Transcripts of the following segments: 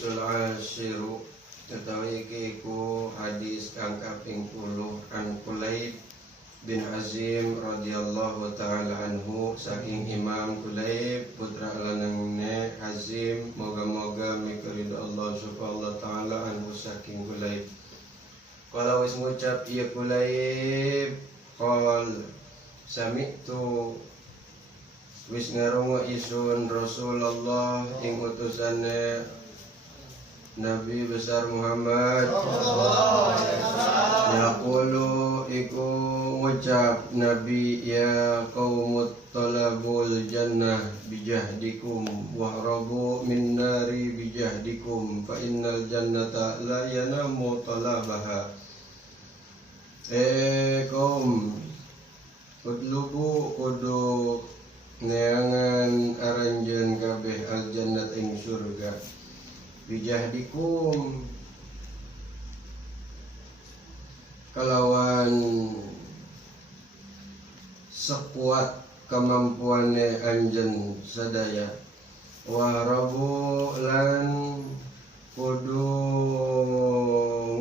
Al-hadisul asyiru utawi iki iku hadis kang kaping 10 an Kulayb bin Azim radhiyallahu ta'ala anhu saking Imam Kulayb putra lanangne Azim moga-moga mikerid Allah subhanahu ta'ala anhu saking Kulayb. Kalau wis ngucap iya Kulayb qol sami'tu wis ngarungu isun Rasulullah ing utusane Nabi besar Muhammad yaqulu iku ngucap Nabi ya qaumut talabul jannah bijahdikum wahrabu min nari bijahdikum fa innal jannata la yanamu talabaha. Kaum utlubu kudu neangan aranjeun kabeh al jannat ing surga bijahdikum kalawan sekuat kemampuane anjen sadaya wahrabu lan kudu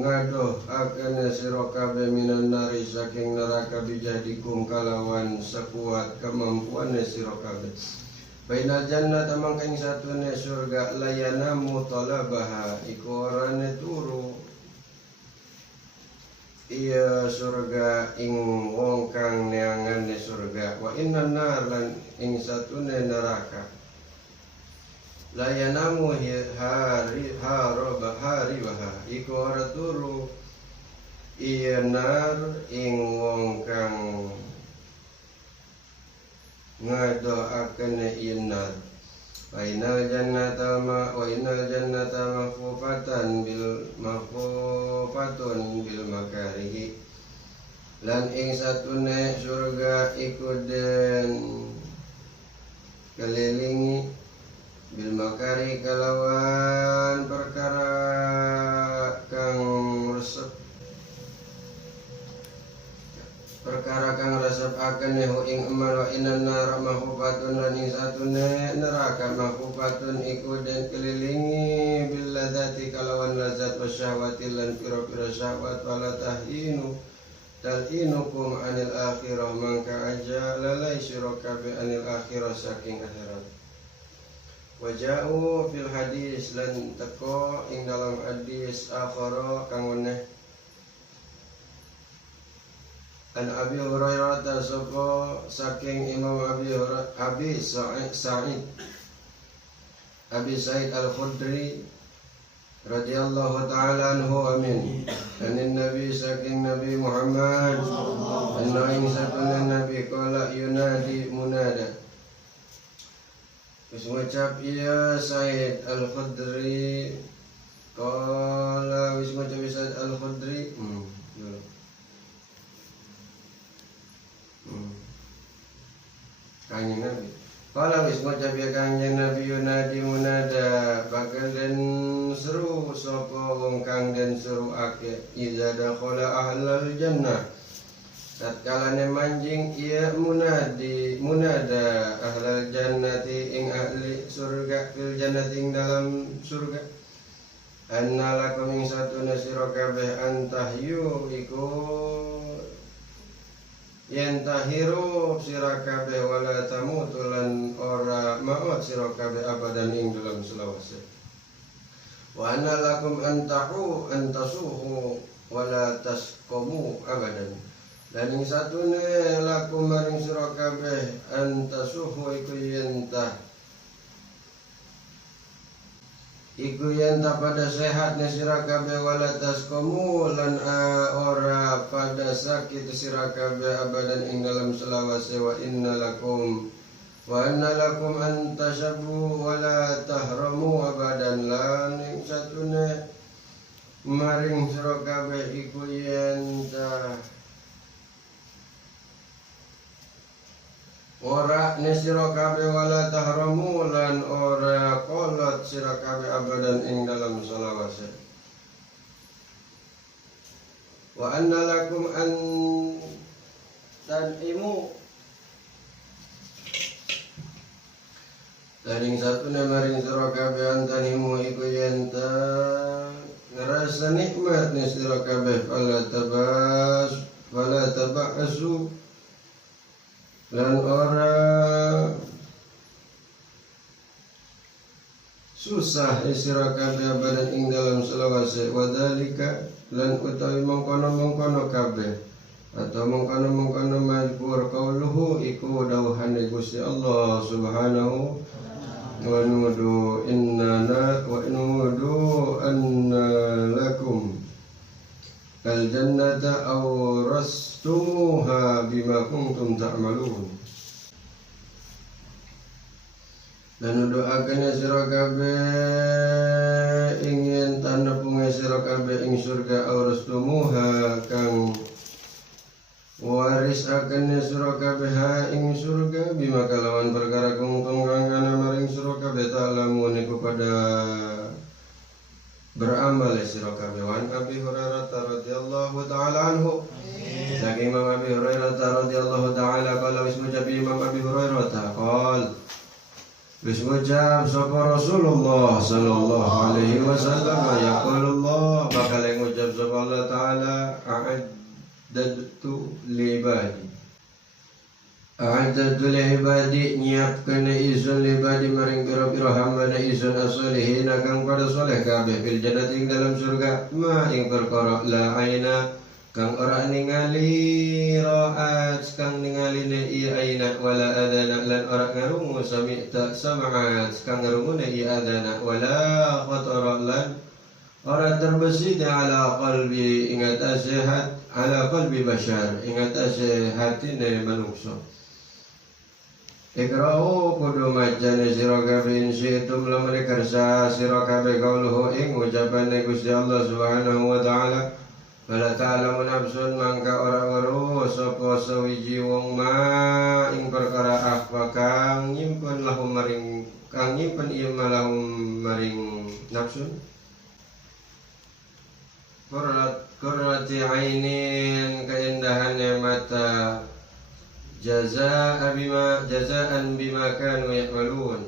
ngadoh akan sira kabeh minan nari saking neraka bijahdikum kalawan sekuat kemampuane sira kabeh. Bainal jannah tamang kang satune surga layana mutalabaha iku orane turu iya surga ing wong kang neangane surga wa innan nar lan ing satune neraka layanamu hari waha iku ora turu iya nar ing wong kang ngadoaken inar wa innal jannata mahfufatun bil makarihi lan ing satune surga iku den kelilingi bil makari kalawan perkara kang resep akan nehu ing emal wa inna nar mahfufatun lan ing satune neraka mahfufatun iku den kelilingi bil ladzati kalawan lazat wa syahwati lan pira-pira syahwat wala tahinukum anil akhirah mangka aja lalai sira kabeh anil akhirah saking akhirat. Waja'u fil hadis lan teko ing dalam hadis akhara kang weneh an Abi Hurairah sapa saking Imam Abi Sa'id Al-Khudri radhiyallahu ta'ala anhu amin. Anin Nabi saking Nabi Muhammad anna ing satuna Nabi qala yunadi munada wis ngucap ya Sa'id Al-Khudri qala wis ngucap Sa'id Al-Khudri Kanjeng Nabi kala wis ngucap ya Kanjeng Nabi yunadi munada bakal den seru sapa wong kang den seru ake iza dakhala ahlal jannah tatkalane manjing ia munada ahlal jannati ing ahli surga fil jannati ing dalam surga anna lakum ing satuna sira kabeh antahyu iku yen tahiru sira kabeh wala tamutulan ora maut sira kabeh abadan ing dalam selawase wa anna lakum antasuhu wala tasqumu abadan dan ing satune lakum maring sira kabeh antasuhu iku yen pada sehat sira kabeh wala tasqumu lan ora pada sakit sira kabeh abadan ing dalam selawase wa anna lakum an tashabu wala tahramu abadan lan ing satune maring sira kabeh iku yen ora sira kabeh wala tahramu lan ora kolot sira kabeh abadan ing dalam selawase wa anna lakum an tanimu Laning satuna maring sira kabeh antanimu iku yen ta ngerasa nikmat ni sira kabeh fala tabasu lan ora susah sira kabeh badan ing dalam selawase wadalika lan utawi mengkono-mengkono kabeh atau mengkono-mengkono majbur qauluhu iku dawuhane Gusti Allah Subhanahu wa nudu anna lakum al jannata awrastumuha bima kuntum ta'malun. Dan doakannya sira kabeh ingin tanepung sira kabeh ing surga awrastumuha kang waris akannya sira kabeh ing surga bima kalawan perkara kuntum kang ana maring sira kabeh ta'lamun iku pada beramal sira kabeh. Wan Abi Hurairah radhiyallahu taala anhu saking Imam Abi Hurairah radhiyallahu taala qala wis ngucap Imam Abi Hurairah qala wis ngucap sapa Rasulullah sallallahu alaihi wasallam yaqulullah bakal ngucap sapa Allah taala a'addatu liibadi nyiapkan izun liibadi maring pira-pira hamba izun as-solihin kang pada soleh kabeh fil jannati ing dalam surga ma ing perkara la aina kang ora ningali ra'at kang ningaline i aina wala adana lan ora ngarungu sami'ta sam'at kang ngarungune i adana wala khatara lan ora terbesit ala qalbi ingat asehat ala qalbi bashar ingat ase hatine manungsa. Ikra'u kudu macane sira kabeh insitum lamun kersa sira kabeh qauluhu ing ucapane Gusti Allah Subhanahu wa taala wala ta'lamu nafsun mangka ora weruh sapa sawiji wong ma ing perkara akhfa kang nyimpen lahum maring kang nyimpen ieu malahum maring nafsun qurrati ainin keindahannya mata jazaan bima kanu ya'malun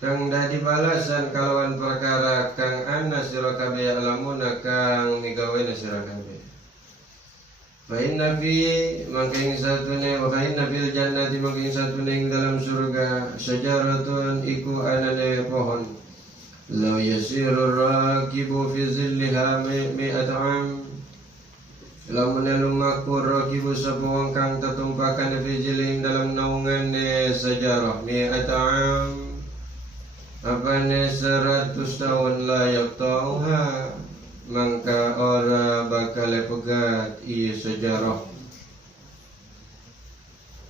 kang dadi balasan kalawan perkara kang ana sira kabeh alamuna kang migawena sira kabeh. Fa inna fi mangking satune wa inna fil jannati mangking satune ing dalam surga syajaratun iku anane pohon law yasirur rakibu fi zilliha mi'at 'am lamun lumakur rakibu sapa wong kang tetumpakan fi zilling dalam naungan sejarah mi'at 'am apane 100 tahun layak tauha mangka ora bakal pegat iya sejarah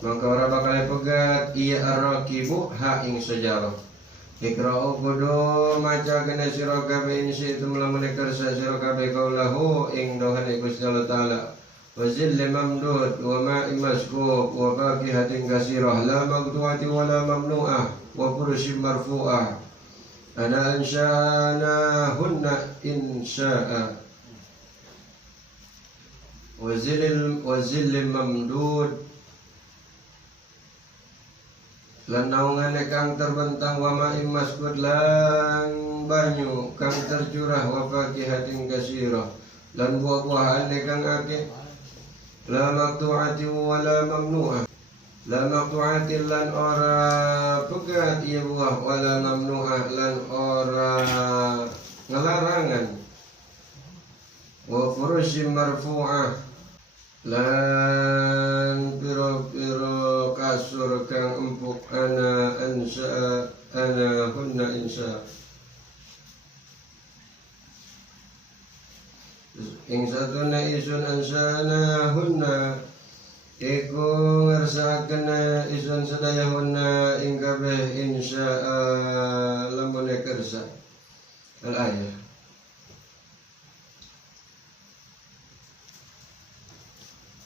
mangka ora bakal pegat iya ar-rakibu ha ing sejarah. Ikra'u kudu maca kena sira kabeh insi tumlamun kersa sira kabeh kaulahu ing dohane Gusti Allah taala wa zilli mamdud wa ma'in maskub wa fakihatin katsirah la maqtu'ati wa la mamnu'ah wa furushin marfu'ah ana ansha'na hunna insha'a wa zilli mamdud lan naungane kang terbentang wa ma'in maskud lan banyu kang tercurah wa fakihatin katsirah lan buah-buahan kang akeh la maqtu'ati wa la mamnu'ah la maqtu'ati lan ora pegat ieu buah wala mamnu'ah lan ora ngelarangan wa furushim marfu'ah lan piro-piro kasur kang empuk ana hunna insya ing satuna isun ansana hunna iku ngersakaken isun sedaya hunna ing kabeh insya lamun kersa al ayah.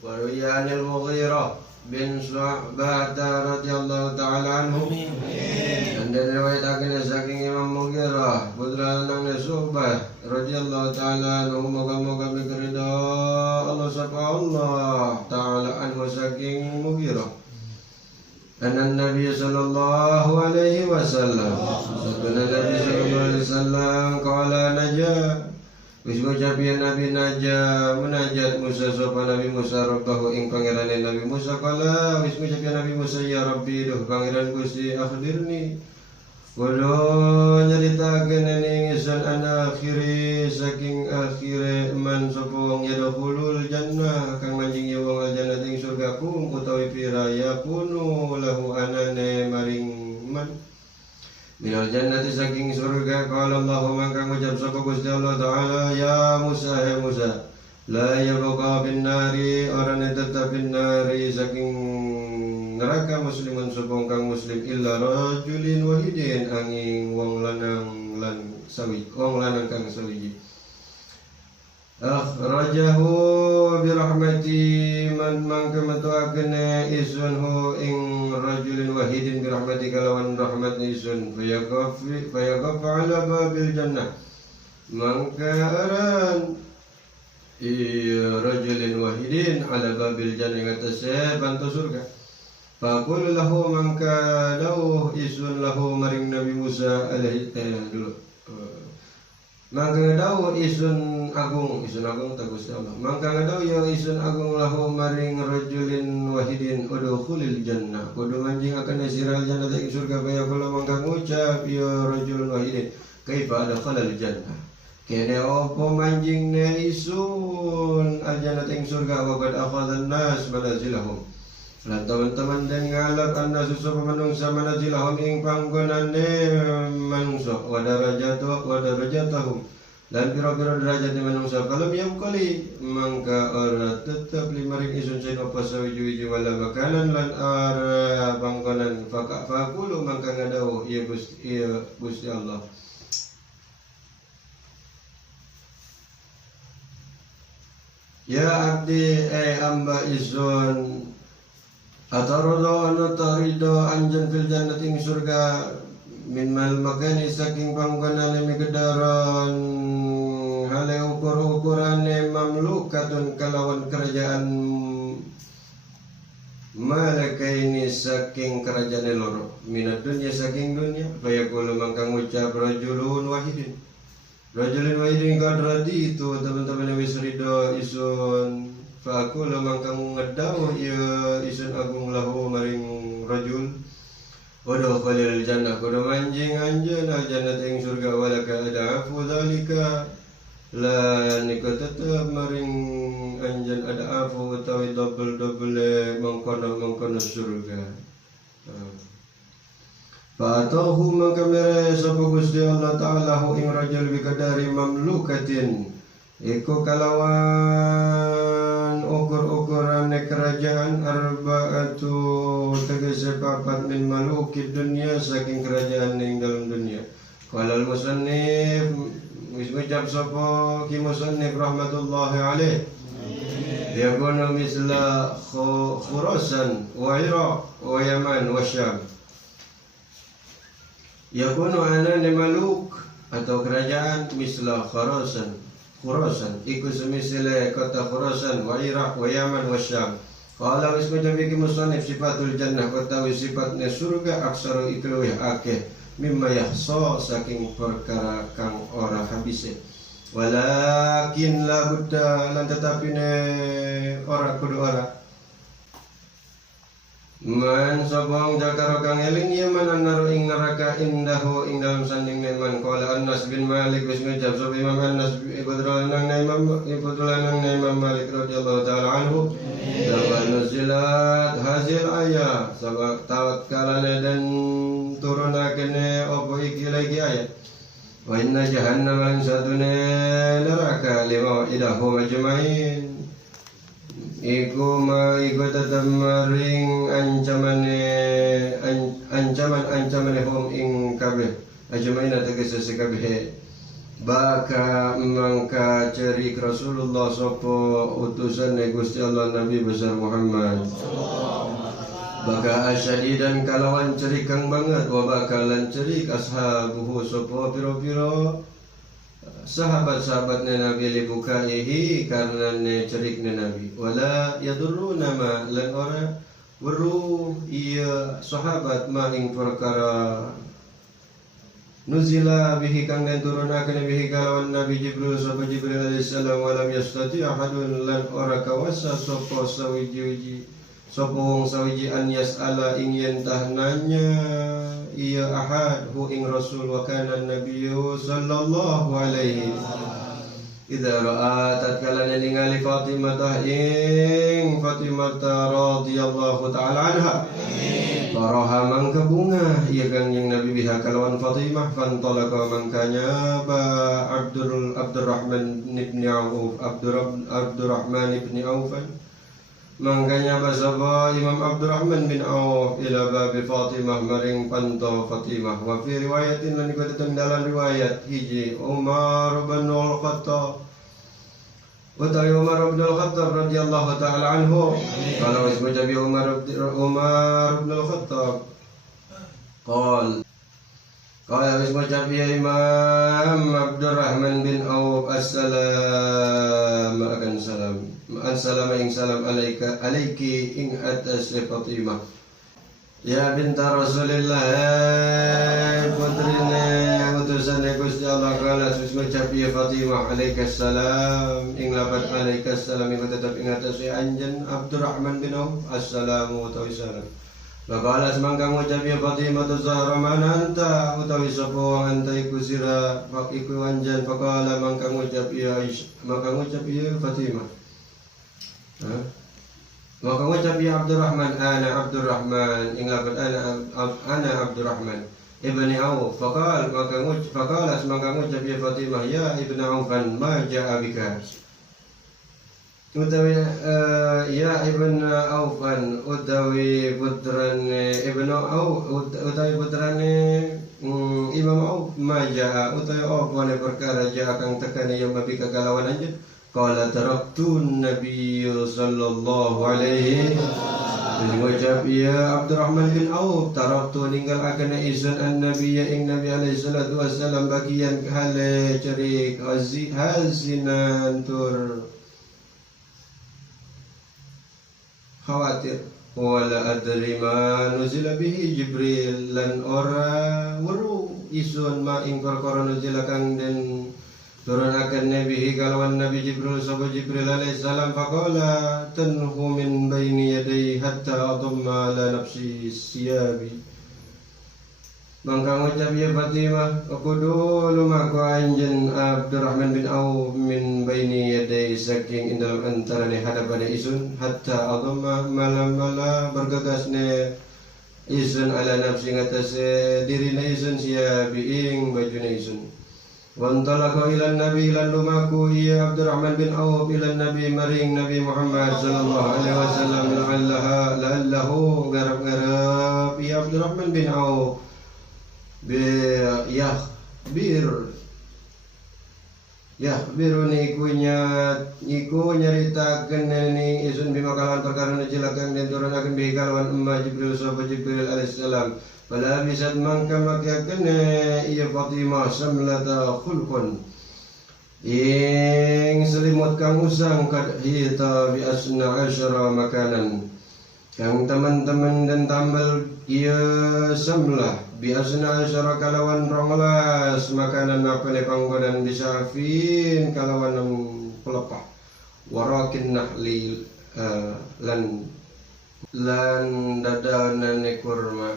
وروي عن المغيرة بن شعبة رضي الله تعالى عنه dan diriwayatkan saking Imam Mughirah putra nang Syu'bah radhiyallahu taala anhu moga-moga migrida Allah sapa Allah taala anhu saking Mughirah anna Nabi sallallahu alaihi wasallam sabana Nabi sallallahu alaihi wasallam qala naja wis ngucap ya Nabi naja munajat Musa sapa Nabi Musa rabbahu ing pangerane Nabi Musa qala wis ngucap ya Nabi Musa ya Rabbi duh pangeran Gusti akhbirni kulo nyaritakeun ning ingsun ana akhiri saking akhire man sapa wong yadkhulul jannah kang manjing ya wong aljannah ing surga kum utawi piraya kunu lahu anane maring man minal jannati saking surga qala Allahumma kang ucap sapa Gusti Allah taala ya Musa ya Musa la yabqa bin nari orane tetap bin nari saking neraka muslimun sapa kang muslim illa rajulin wahidin angin wong lanang lan sawi wong lanang kang sawiji akhrajahu bi rahmati man mangka metuakene isun hu ing rajulin wahidin bi rahmati kalawan rahmat isun fayaqaf ala babil jannah mangka aran rajulin wahidin ala babil jannah ngatase bantu surga faqul lahu mangka lahu isun lahu maring Nabi Musa alaihi dulu mangka ngadaw isun agung tak Gusti Allah mangka ngadaw ya isun agung lahu maring rajulin wahidin udkhulil jannah kudu manjing akan siral jannah ing surga kaya kula mangka ngucap ya rajulun wahidin kaifa adkhalal jannah kene opo manjing ne isun al jannah ing surga wa qad akhadhan nas manazilahum lan teman-teman den ngalap anda susu manungsa manazilahum ing panggonane manungsa wa darajatuhum dan pira-pira derajat manungsa kalau yang kali mangka ora tetep limaring isun sain apa sawiji wala makanan lan ara panggonan fakulu mangka ngadau ya Gusti Allah ya abdi amba isun atarodo anu tarido anjan fil jannati ing surga min mal makani saking panggonane migedaran hale ukur-ukurane mamlukatun kalawan kerajaan malakaini saking kerajaan loro minad dunya saking dunya fayaqulu mangka ngucap rajulun wahidin qadradi itu teman-teman wis ridho isun fa aku lamang kang ngedaw ya isun agung lahu maring rajul waduh khalil jannah kudu manjing anjeun jannah ing surga walaka ada afu zalika lan iku tetep maring anjeun ada afu utawi double mengkono surga Fa'atahu maka mere sapa Gusti Allah taala hu ing rajul bi kadari mamlukatin iku kalawan ukur-ukuran kerajaan arba'atu tegese papat min malukid dunya saking kerajaan ning dalam dunia. Qalal musannif wis ngucap sapa ki musannif rahmatullahi alaih. Yakunu misla Khurasan wa Iraq wa Yaman wa Syam. Yakunu anane maluk atau kerajaan misla Khurasan iku semisale kota Khurasan wa Iraq wa Yaman wa Syam. Qala wis menjadi musannif sifatul jannah kota sifatnya surga aksaru ikluwih akeh mimma yahsa saking perkara kang ora habise. Walakin la budda lan tetapine ora kudu ora man sabang jakaro kang eling ya man naru ing neraka indahu ing dalam sanding man qala Anas bin Malik wis ngucap sapa Imam Anas ibadul lanang Imam Malik radhiyallahu taala anhu dalam nuzilat hazil ayat sabak tawat kalane dan turunakene opo iki lagi ayat wa inna jahannam lan satune neraka lima idahu majmain iku tetep maring ancaman hum ing kabeh ajmain tegese sekabeh baka mangka cerik Rasulullah sapa utusan Gusti Allah Nabi besar Muhammad baka asyadidan kalawan cerik kang banget wa bakalan cerik ashabuhu sapa piro-piro sahabat-sahabatnya Nabi libukaihi karena ne ceriknya Nabi wala yadurruna ma lan ora weruh iya sahabat maing perkara nuzila bihi kang den turunaken bihi kalawan Nabi Jibril sapa Jibril alaihissalam walam yastati ahadun lan ora kawasa sapa sawiji wong sawiji an yas'ala ing yen tah nanya iya ahad hu ing rasul wa kana nabiyyu sallallahu alaihi idza ra'a tatkala ningali Fatimah ing Fatimah radhiyallahu taala anha faraha mangka bunga ia kanjeng Nabi biha kalawan Fatimah fantalaqa mangkanya ba Abdurrahman ibn Auf Abdurrahman ibn Auf mangkanya basaba Imam Abdurrahman bin Auf ila babi Fatimah maring panto Fatimah wa fi riwayatin lan ikut dalam riwayat hiji Umar bin Al-Khattab utawi Umar bin Al-Khattab radhiyallahu taala anhu kalau ismu jabi Umar bin Al-Khattab qala ismu jabi Imam Abdurrahman bin Auf Assalamu ing salam alaiki ing atas Fatimah ya binta Rasulillah putrine utusane Gusti Allah kala susma capi Fatimah alaikassalam ing lapat alaikassalam ing tetap ing atas anjen Abdurrahman bin Auf assalamu salam Bakala semangka ngucap ya Fatimah Zahra mananta utawi sapa anta iku sira iku anjen bakala mangka ngucap ya Fatimah maka ngucap ya Abdurrahman ana Abdurrahman ing lapat ana Abdurrahman ibni Auf fakala semangka ngucap ya Fatimah ya ibni Aufan ma ja'a bika utawi ya ibn Aufan utawi putran ibn Auf utawi putran Imam Auf maja utawi apa ne perkara ja kang tekane yang babi kagalawan anjeun qala taraktun nabiy sallallahu alaihi wasallam ya Abdurrahman bin Auf taraktu ninggal akan izin an-nabiy ing nabi alaihi salatu wasallam bagian hale cerik hazinan tur khawatir wala adri ma nuzila bihi Jibril lan ora weru isun ma ing perkara nuzila kang den turunaken nabi kalawan Nabi Jibril sapa Jibril alaihi salam faqala tanhu min baini yadayhi hatta adamma ala nafsi siyabi mangka ngucap ya Fatimah aku dulu maku anjen Abdurrahman bin Auf min baini yadai saking indal antara ni hadapan isun hatta adamma malam bergegas ne isun ala nafsi ngatas diri na isun siya biing baju na isun wantalaqa ilan nabi ilan lumaku iya Abdurrahman bin Auf ilan nabi maring Nabi Muhammad sallallahu alaihi wasallam la'allahu garap-garap iya Abdurrahman bin Auf Yahbiruni iku nyaritakeun ning isun bimakalan perkara nujilaken den turunaken bi kalawan emma Jibril sapa Jibril alaihissalam fala bisat mangka makakeun iya Fatimah samlata khulqun ing selimut kang usang kad hita bi asna asyara makanan kang teman-teman dan tambal iya samlah biasna asyara kalawan 12 makanan apa ne panggonan bisafin kalawan pelepah warakin nahli lan dadanan kurma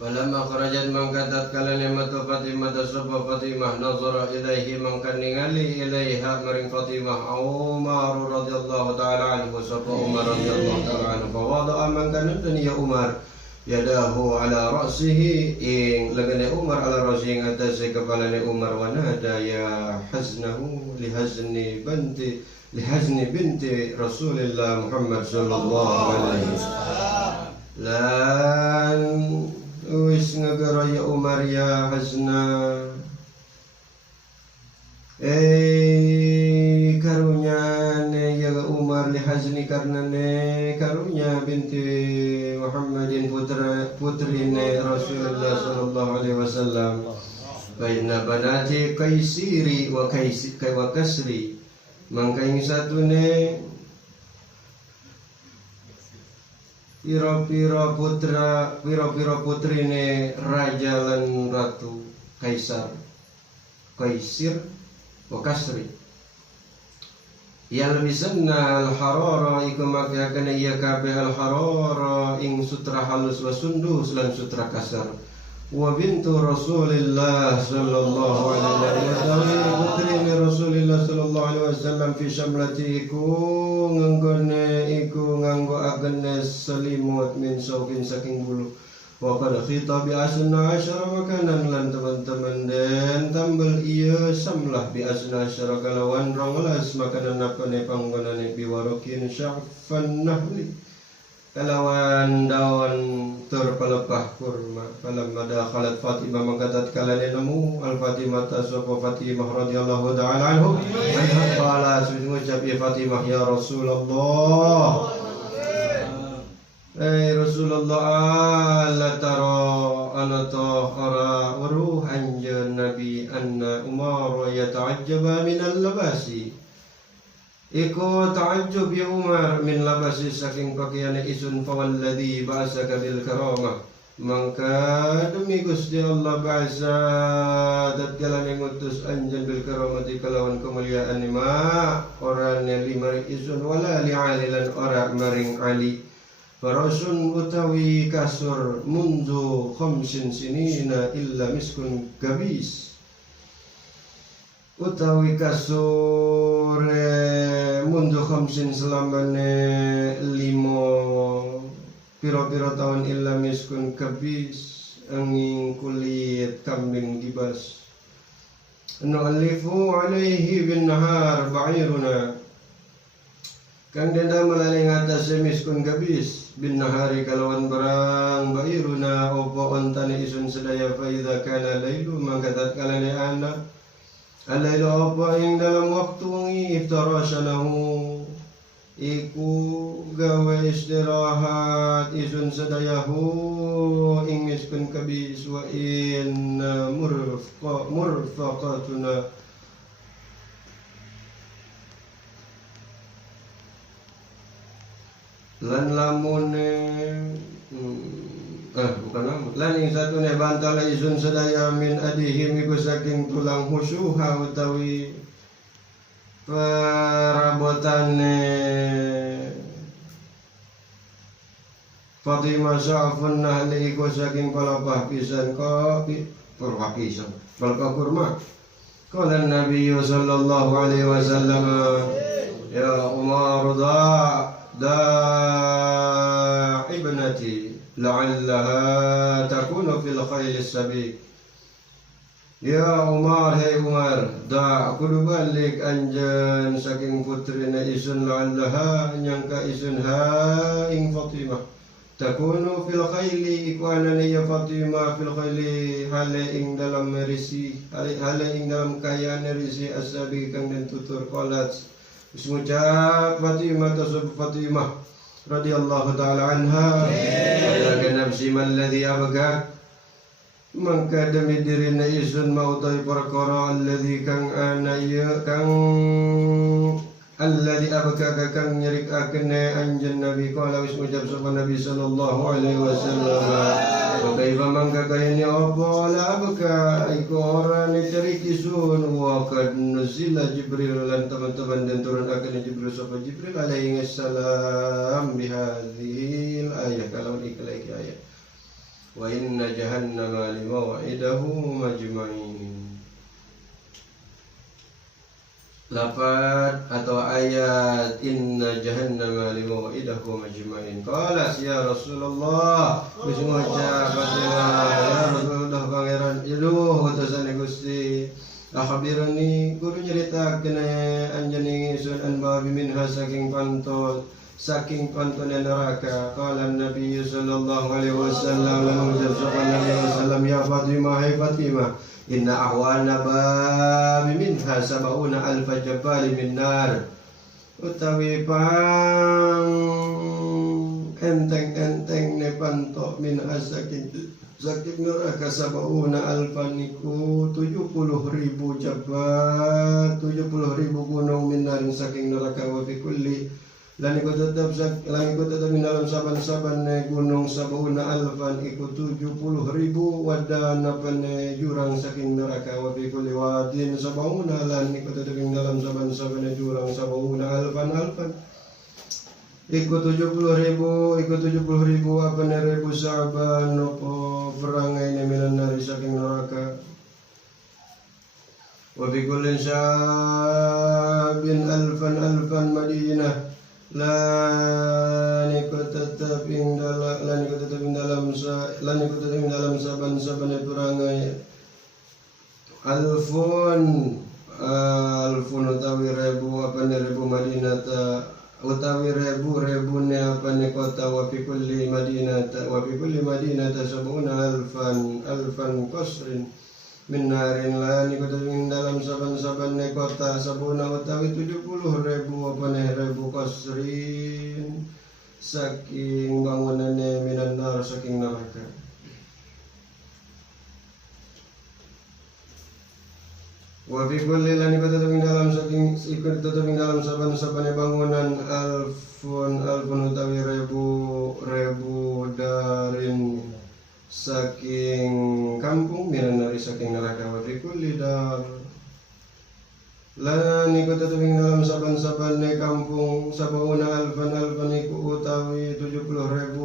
falamma kharajat mangkatat kala nimatu Fatimah tasabba Fatimah nazara ilaihi mangkan ningali ilaiha maring Fatimah Umar radhiyallahu taala anhu sapa Umar radhiyallahu taala anhu fawada mangkan ya Umar yadahu ala ra'sihi ing lagane Umar ala ra'sihi atas kepalane Umar wa nada ya haznahu li hazni binti Rasulillah Muhammad sallallahu alaihi wasallam lan wis ngagara ya Umar ya hazna karunya ne ya Umar li hazni karena ne karunya binti Muhammadin putrine Rasulullah sallallahu alaihi wasallam baina banati kaisiri wa kasri mangka ing satune pira-pira putrine raja lan ratu kaisir wa kasri yalbisanna al-harara iku makaken iya kabeh al-harara ing sutra halus wa sundus lan sutra kasar wa bintu Rasulillah sallallahu alaihi wasallam putrine Rasulillah sallallahu alaihi wasallam fi syamlati iku nganggo agene selimut min saukin saking bulu wa qad khita bi asna asyara makanan lan teman-teman den tambal iya samlah bi asna asyara kalawan 12 makanan napane panggonane biwarokin sya'fan nahli kalawan daun terpelepah kurma falamma dakhalat Fatimah mangkatat kalane nemu al-Fatimah tasawfa Fatimah radhiyallahu ta'ala anhu qala ngucap ya Fatimah ya Rasulullah Rasulullah la tara ana tahara wa ruh anjan nabi anna Umar yata'ajjaba min al-labasi iku ta'ajjub ya Umar min labasi saking pakaiane isun fawalladhi ba'asaka bil karamah mangka demi Gusti Allah ba'asa tatkala ngutus anjen bil karamati kalawan kemuliaan ma orane lima isun wala li'alilan ora maring ali farasun utawi kasur mundu 5 sinina illa miskun gabis utawi kasur mundu 5 selamane 5 piro-piro tahun illa miskun gabis angin kulit kambing gibas nu'allifu alaihi bin nahar ba'iruna kang denda melalui atas miskun gabis bin nahari kalawan barang ba'iruna opo ontane isun sedaya faidha kana lailu mangkatat kalane anak alailu opo ing dalam waktu wengi iftarashanahu iku gawe istirahat isun sedayahu ing miskun gabis wa in murfaqatuna lan lamune bukan lamun lan ing satune bantal isun sedaya min adihim iku saking tulang husuha utawi perabotane Fatimah sya'fun nahli iku saking palapah pisan kopi palapah pisan palapah kurma qala Nabi sallallahu alaihi wasallam ya Umar da ibnati la'allaha takunu fil khayl as-sabiq ya Umar hai Umar da kudu balik anjen saking putrina isun la'allaha nyangka isun ha ing Fatimah takunu fil khayli iku anane ya Fatimah fil khayli hale ing dalam merisi hale ing dalam kayaan risi as-sabiq kang den tutur qalat Bismucap Fatimah tasab Fatimah radhiyallahu ta'ala anha Alaka nafsi malladhi abagak mangka demi dirina isun mautai perkara alladhi kang anaya kang alladhi abagak kang nyerik akene anjen Nabi kala bismucap sopan Nabi sallallahu alaihi wasallam Wakaifa mangka kayani apa la abaka iku orang ni cerik isun wa kad nuzila Jibril lan teman-teman dan turun akan Jibril sapa Jibril alaihi salam bihadhil ayat kalau ikhlas ayat wa inna jahannama limaw'idahu majma'in lafad atau ayat inna jahannama limaw'idahu majma'in qala ya Rasulullah bismuca Fatimah ya Rasulullah pangeran iluh utusane Gusti akhbirni kudu nyeritakeun anjening sun an babi minha saking pantone neraka qala Nabi sallallahu alaihi wasallam ya Fatimah hai Fatimah inna ahwana babi minha sabauna alfa jabal min nar utawi pang enteng ne pantok min saking neraka sabauna alfa niku 70.000 jabal 70.000 gunung min nar saking neraka wa fi kulli lan iku tetep ing dalam saban-saban gunung sabuna alfan iku 70.000 wadanapan jurang saking neraka wa fi kulli wadin sabuna lan iku tetep ing dalam saban-saban jurang sabuna alfan iku 70.000 apa ribu saban opo perangai minan nari saking neraka wa fi kulli sabin alfan madinah lan ikut tetap ing dalam saban-saban perangai alfun utawi ribu apa ribu madinata utawi ribu ne apa ne kota wa fi kulli madinata sabuna alfan qasrin min narin lan ikut ing dalam saban-saban kota sabuna utawi 70.000 apa ribu qasrin saking bangunane minan nar saking neraka wa fi kulli lan ikut ing dalam saban-saban bangunan alfun utawi ribu darin saking kampung minan nari saking neraka wa fi kulli dar lan iku tetep ing dalam saban-saban kampung sabuna alfan iku utawi 70.000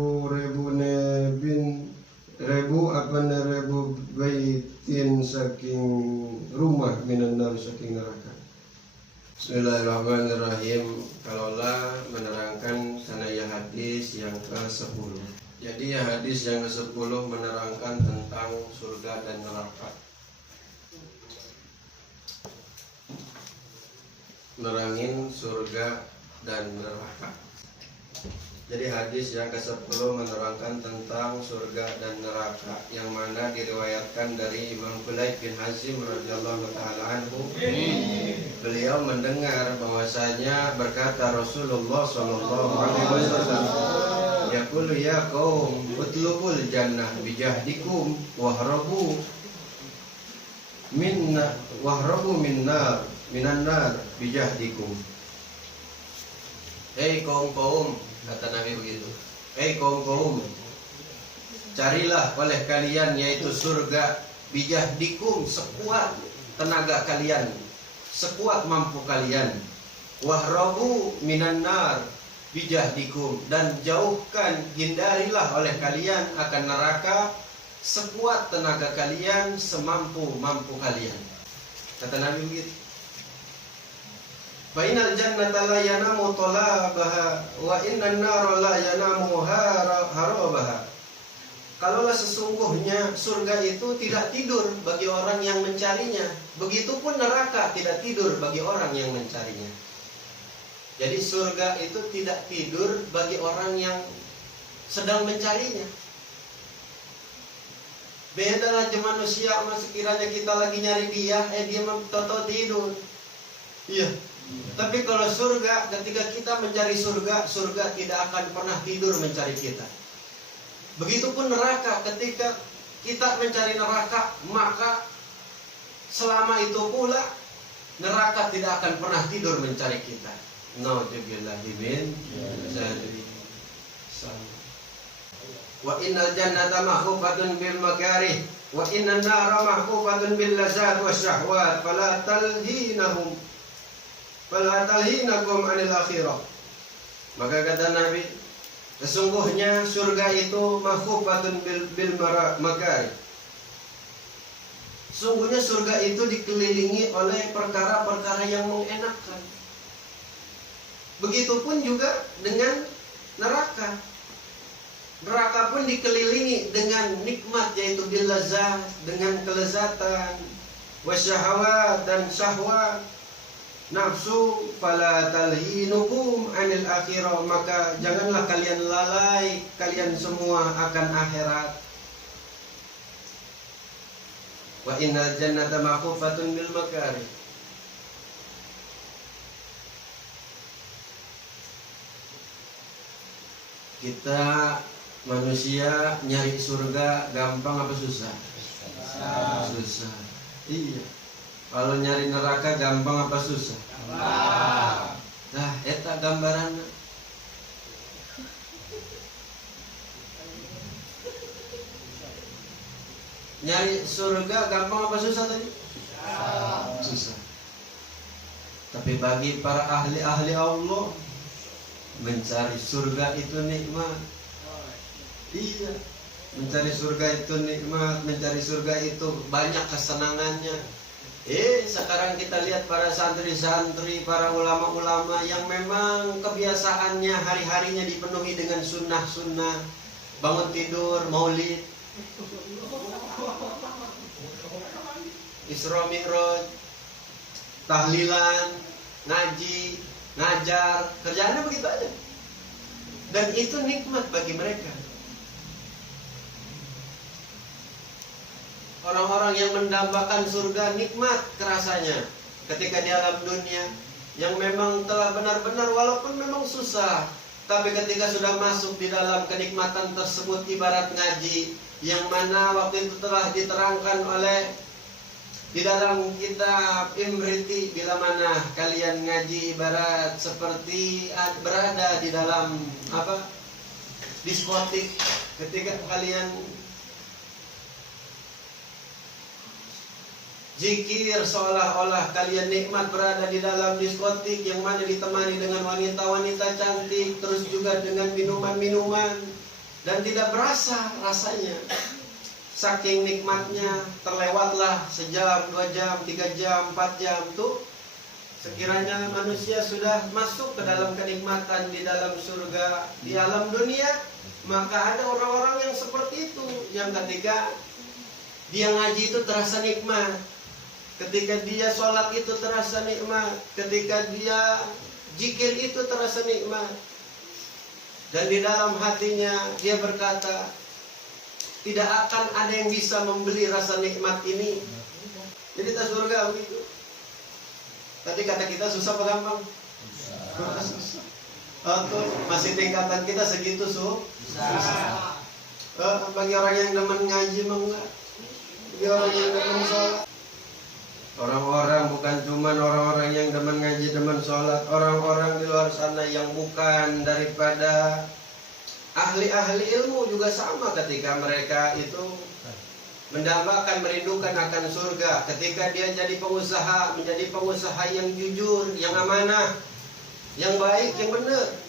ribu baitin saking rumah minan nari saking neraka. Bismillahirrahmanirrahim. Kalaulah menerangkan sanaya hadis yang ke-10. Jadi hadis yang ke-10 menerangkan tentang surga dan neraka. Nerangin surga dan neraka. Jadi hadis yang ke-10 menerangkan tentang surga dan neraka, yang mana diriwayatkan dari Imam Fulayh bin Hazim radhiyallahu taala anhu. Beliau mendengar bahwasanya berkata Rasulullah sallallahu alaihi wasallam, yaqulu ya qaum utlubul jannah bijahdikum wahrabu minan nar bijahdikum. Hei kaum, kata Nabi begitu. Hei kaum, carilah oleh kalian yaitu surga bijahdikum, sekuat tenaga kalian, sekuat mampu kalian. Wahrabu minan nar bijahdikum, dan jauhkan, hindarilah oleh kalian akan neraka sekuat tenaga kalian, semampu kalian. Kata Nabi begitu. Fa innal jannata la yanamu talabaha wa innan nara la yanamu harabaha. Kalaulah sesungguhnya surga itu tidak tidur bagi orang yang mencarinya, begitupun neraka tidak tidur bagi orang yang mencarinya. Jadi surga itu tidak tidur bagi orang yang sedang mencarinya. Beda aja manusia, sekiranya kita lagi nyari dia, dia toto tidur. Iya. Tapi kalau surga, ketika kita mencari surga, surga tidak akan pernah tidur mencari kita. Begitupun neraka, ketika kita mencari neraka, maka selama itu pula neraka tidak akan pernah tidur mencari kita. Na'udzubillahi min dzalik. Wa innal jannata mahfufatun bil makarih wa innan nara mahfufatun bil lazat wasyahwat fala talhinakum anil akhirah. Maka kata Nabi, sesungguhnya surga itu mahfufatun bil makarih. Sungguhnya surga itu dikelilingi oleh perkara-perkara yang mengenakkan. Begitupun juga dengan neraka. Neraka pun dikelilingi dengan nikmat, yaitu bil lazat, dengan kelezatan, wasyahawat, dan syahwat, nafsu. Fala talhinukum anil akhirah, maka janganlah kalian lalai kalian semua akan akhirat. Wa innal jannata mahfufatun bil makarih. Kita manusia nyari surga gampang apa susah? Susah. Iya. Kalau nyari neraka gampang apa susah? Nah, eta gambaran. Nyari surga gampang apa susah tadi? Susah. Tapi bagi para ahli-ahli Allah, mencari surga itu nikmat. Iya, mencari surga itu nikmat, mencari surga itu banyak kesenangannya. Sekarang kita lihat para santri-santri, para ulama-ulama yang memang kebiasaannya hari-harinya dipenuhi dengan sunnah-sunnah, bangun tidur, maulid, Isra Mi'raj, tahlilan, ngaji, ngajar, kerjaannya begitu aja. Dan itu nikmat bagi mereka. Orang-orang yang mendambakan surga nikmat kerasanya ketika di alam dunia, yang memang telah benar-benar walaupun memang susah, tapi ketika sudah masuk di dalam kenikmatan tersebut ibarat ngaji, yang mana waktu itu telah diterangkan oleh di dalam kitab Imriti, bila mana kalian ngaji ibarat seperti berada di dalam diskotik. Ketika kalian zikir seolah-olah kalian nikmat berada di dalam diskotik yang mana ditemani dengan wanita-wanita cantik, terus juga dengan minuman-minuman, dan tidak berasa rasanya. Saking nikmatnya, terlewatlah sejam, 2 jam, 3 jam, 4 jam tuh. Sekiranya manusia sudah masuk ke dalam kenikmatan di dalam surga, di alam dunia, maka ada orang-orang yang seperti itu, yang ketika dia ngaji itu terasa nikmat, ketika dia sholat itu terasa nikmat, ketika dia zikir itu terasa nikmat, dan di dalam hatinya dia berkata, tidak akan ada yang bisa membeli rasa nikmat ini. Jadi tas surga begitu. Tadi kata kita susah apa gampang? Susah. Atau masih tingkatan kita segitu susah. Bagi orang yang demen ngaji mah enggak. Bagi orang yang demen sholat. Orang-orang bukan cuma orang-orang yang demen ngaji, demen sholat. Orang-orang di luar sana yang bukan daripada ahli-ahli ilmu juga sama, ketika mereka itu mendambakan, merindukan akan surga. Ketika dia jadi pengusaha, menjadi pengusaha yang jujur, yang amanah, yang baik, yang benar.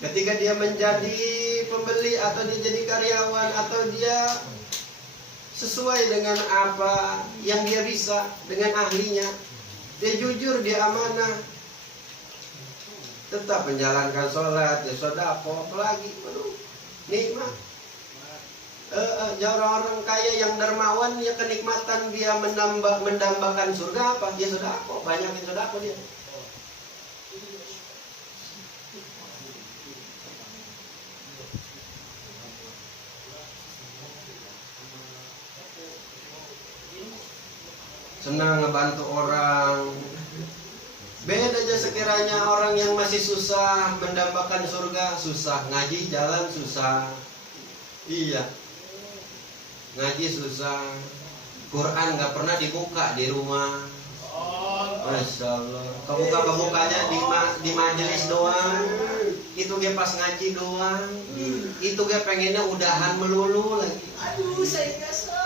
Ketika dia menjadi pembeli atau dia jadi karyawan, atau dia sesuai dengan apa yang dia bisa, dengan ahlinya, dia jujur, dia amanah, tetap menjalankan sholat, ya sedekah, apalagi, aduh, nikmat. Orang-orang kaya yang dermawan, ya kenikmatan dia mendambakan surga apa? Dia sedekah, banyak yang sedekah dia. Senang ngebantu orang. Beda aja sekiranya orang yang masih susah mendambakan surga, susah ngaji, jalan susah. Iya, ngaji susah, Quran nggak pernah dibuka di rumah. Masya Allah, kebuka-kebukanya di majelis doang. Itu dia pas ngaji doang. Itu dia pengennya udahan melulu lagi. Aduh, saya biasa.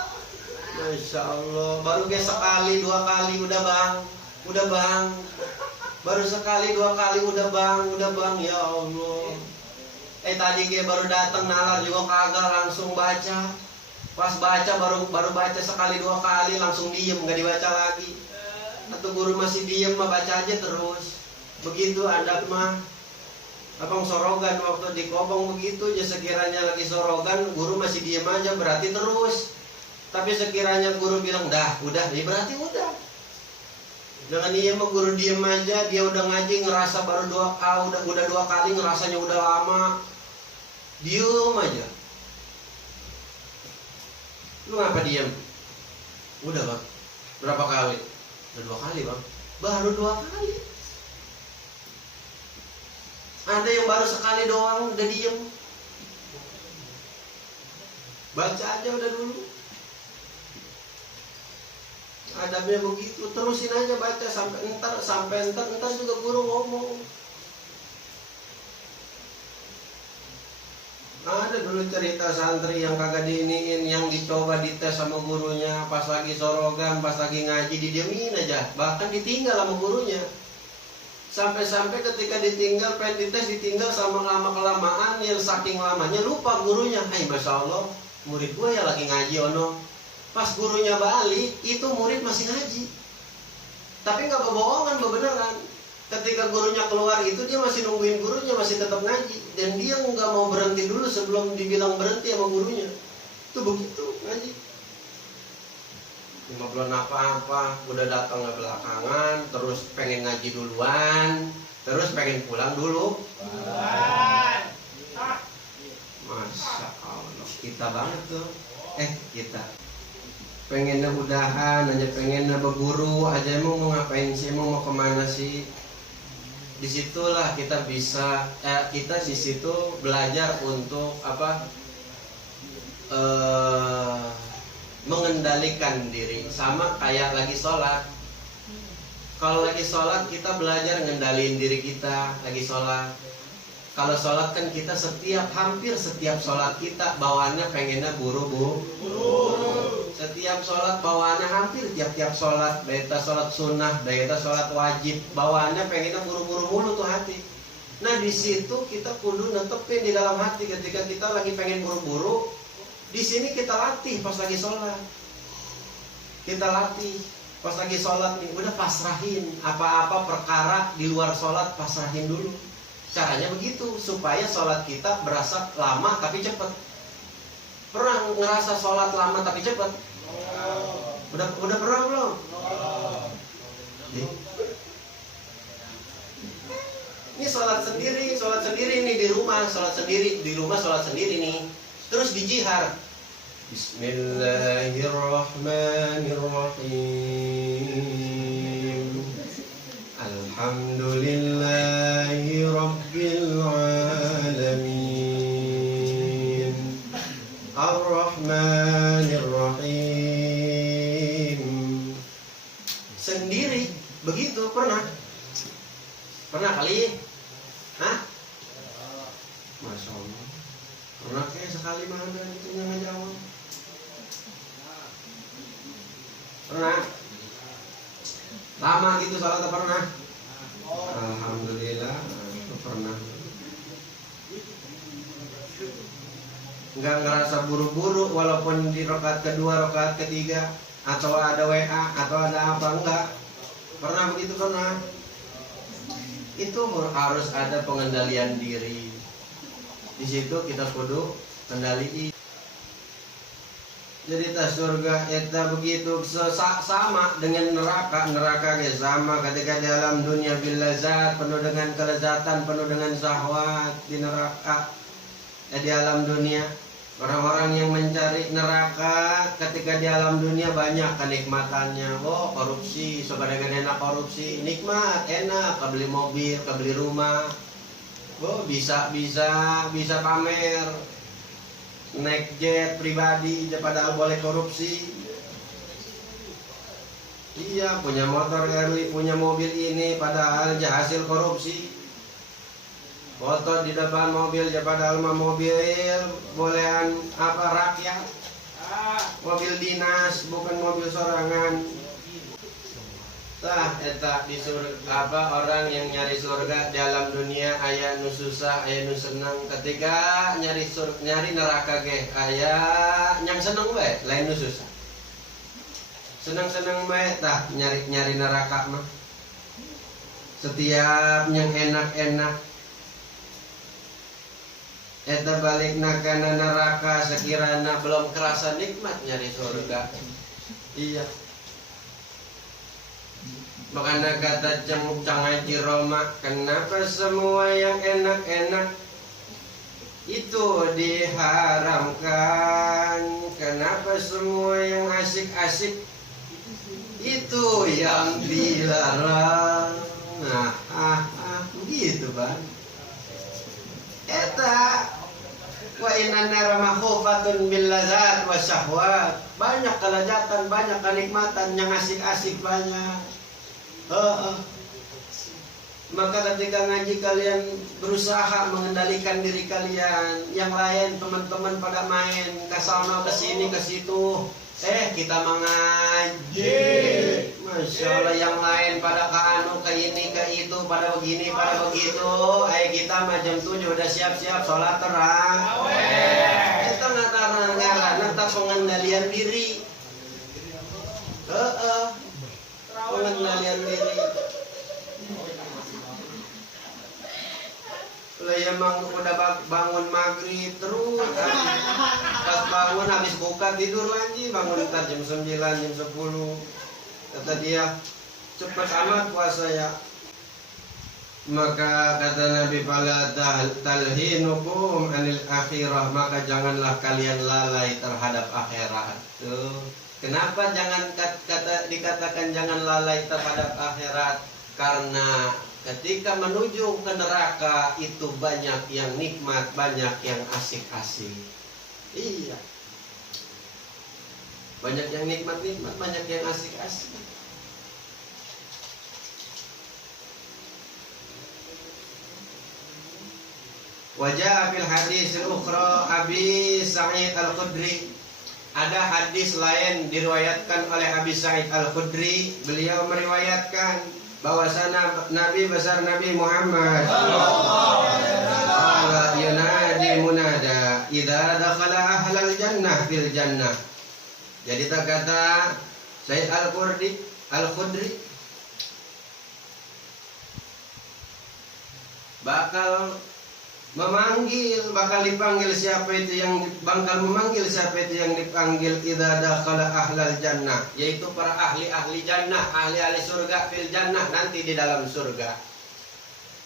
Masya Allah, baru dia sekali, 2 kali udah bang. Baru sekali, 2 kali udah bang, ya Allah. Tadi dia baru datang nalar juga kagak langsung baca. Pas baca baru baca sekali 2 kali langsung diem, nggak dibaca lagi. Atau guru masih diem mah baca aja terus. Begitu adab mah. Abang sorogan waktu di Kobong begitu aja, sekiranya lagi sorogan guru masih diem aja berarti terus. Tapi sekiranya guru bilang udah, ya berarti udah. Jangan iya mah guru diem aja, dia udah ngaji ngerasa baru 2 kali, udah 2 kali ngerasanya udah lama. Diem aja. Lu ngapa diem? Udah bang. Berapa kali? Udah 2 kali bang. Baru 2 kali. Ada yang baru sekali doang udah diem. Baca aja udah dulu. Adabnya begitu, terusin aja baca sampai entar juga guru ngomong. Ada dulu cerita santri yang kagak diiniin, yang dicoba dites sama gurunya, pas lagi sorogan, pas lagi ngaji didiemin aja, bahkan ditinggal sama gurunya. Sampai-sampai ketika ditinggal, pengen dites ditinggal sama lama-kelamaan, yang saking lamanya lupa gurunya. Masya Allah, murid gue ya lagi ngaji ono. Pas gurunya balik, itu murid masih ngaji. Tapi nggak kebohongan, beneran. Ketika gurunya keluar itu dia masih nungguin gurunya, masih tetap ngaji. Dan dia nggak mau berhenti dulu sebelum dibilang berhenti sama gurunya. Itu begitu ngaji. Cuma belum apa-apa, udah datang belakangan, terus pengen ngaji duluan, terus pengen pulang dulu. Masya Allah, kita banget tuh. Kita pengennya udahan, aja pengennya berguru aja, mau ngapain sih, mau kemana sih? Disitulah kita bisa, kita di situ belajar untuk apa? Mengendalikan diri. Sama kayak lagi sholat. Kalau lagi sholat kita belajar ngendaliin diri kita lagi sholat. Kalau sholat kan kita hampir setiap sholat kita bawaannya pengennya buru-buru. Setiap sholat bawaannya hampir tiap-tiap sholat, baik sholat sunnah, baik sholat wajib, bawaannya pengennya buru-buru mulu tuh hati. Nah di situ kita kudu netepin di dalam hati ketika kita lagi pengen buru-buru. Di sini kita latih pas lagi sholat. Kita latih pas lagi sholat nih, udah pasrahin apa-apa perkara di luar sholat, pasrahin dulu. Caranya begitu supaya sholat kita berasa lama tapi cepat. Pernah ngerasa sholat lama tapi cepat? Udah pernah belum? Ini sholat sendiri nih di rumah, sholat sendiri nih. Terus dijihar. Bismillahirrahmanirrahim. Alhamdulillahi rabbil alamin. Ar-Rahmanir-Rahim. Sendiri begitu pernah? Pernah kali? Hah? Masya Allah. Pernah kayak sekali mana itu yang ngejawab? Pernah? Lama gitu salat pernah? Alhamdulillah pernah. Nggak ngerasa buru-buru walaupun di rakaat kedua, rakaat ketiga, atau ada WA atau ada apa, enggak. Pernah begitu? Pernah. Itu harus ada pengendalian diri. Di situ kita kudu kendali. Jadi tas surga eta begitu sama dengan neraka ge sama ketika di alam dunia bil lazat, penuh dengan kelezatan, penuh dengan syahwat. Di neraka di alam dunia orang-orang yang mencari neraka ketika di alam dunia banyak kenikmatannya. Oh, korupsi, sebagai enak korupsi, nikmat, enak, kebeli mobil, kebeli rumah. Oh, bisa pamer, naik jet pribadi, padahal boleh korupsi. Iya, punya motor Harley, punya mobil ini, padahal hasil korupsi. Foto di depan mobil, padahal mah mobil bolehan apa rakyat, mobil dinas, bukan mobil sorangan. Tah eta di surga orang yang nyari surga di alam dunia aya nu susah, aya nu senang. Ketika nyari neraka ge aya yang seneng bae, lain nu susah. Senang-senang bae tah nyari neraka mah. Setiap yang enak-enak eta balikna kana neraka sekiranya belum kerasa nikmat nyari surga. Iya. Makanya kata Cang Haji Roma, kenapa semua yang enak-enak itu diharamkan? Kenapa semua yang asik-asik itu yang dilarang? Begitu Bang. Eta wa inna nara makhufatun bil lazat wa syahwat. Banyak kelezatan, banyak kenikmatan, yang asik-asik banyak. Maka ketika ngaji kalian berusaha mengendalikan diri kalian, yang lain teman-teman pada main ke sana ke sini ke situ, kita mengaji. Masya Allah, yang lain pada ke anu ke ini ke itu, pada begini pada begitu. Kita jam 7 udah siap-siap sholat terang. Kita nggak pengendalian diri. Pengendalian diri. Lah ya mang udah bangun maghrib terus pas bangun habis buka tidur lagi, bangun ntar jam 9 jam 10. Kata dia cepat amat puasa ya. Maka kata Nabi, fala talhinukum anil akhirah, maka janganlah kalian lalai terhadap akhirat. Tuh. Kenapa dikatakan jangan lalai terhadap akhirat? Karena ketika menuju ke neraka itu banyak yang nikmat, banyak yang asik-asik. Iya. Banyak yang nikmat-nikmat, banyak yang asik-asik. Wajah fil hadis al-ukhra Abi Sa'id Al-Khudri. Ada hadis lain diriwayatkan oleh Abi Sa'id Al-Khudri. Beliau meriwayatkan bahwasanya Nabi besar Nabi Muhammad qala yunadi munada idza dakhala ahlal jannah fil jannah. Jadi tak kata Said Al-Khudri bakal dipanggil siapa itu yang dipanggil idza dakhala ahlal jannah, yaitu para ahli jannah, ahli surga fil jannah, nanti di dalam surga.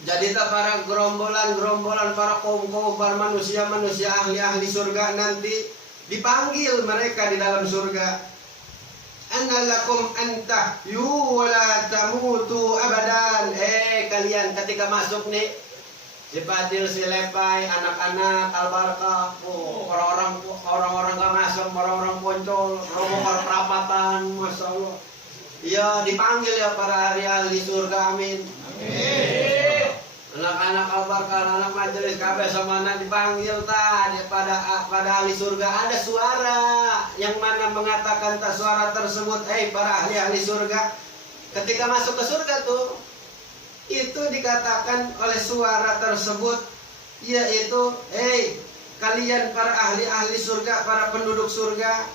Jadi para gerombolan para kaum para manusia ahli surga nanti dipanggil mereka di dalam surga. Annalakum antahyu wa la tamutu abadan. Kalian ketika masuk nih, si Padil, si Lepai, anak-anak, Al-Barkah, orang-orang gak masuk, orang-orang poncol, orang-orang perapatan, Masya Allah. Ya dipanggil ya para ahli surga, amin. Anak-anak Al-Barkah, anak majelis kabeh samana dipanggil tadi pada ahli surga. Ada suara yang mana mengatakan suara tersebut, para ahli surga. Ketika masuk ke surga tuh, itu dikatakan oleh suara tersebut, yaitu kalian para ahli surga, para penduduk surga,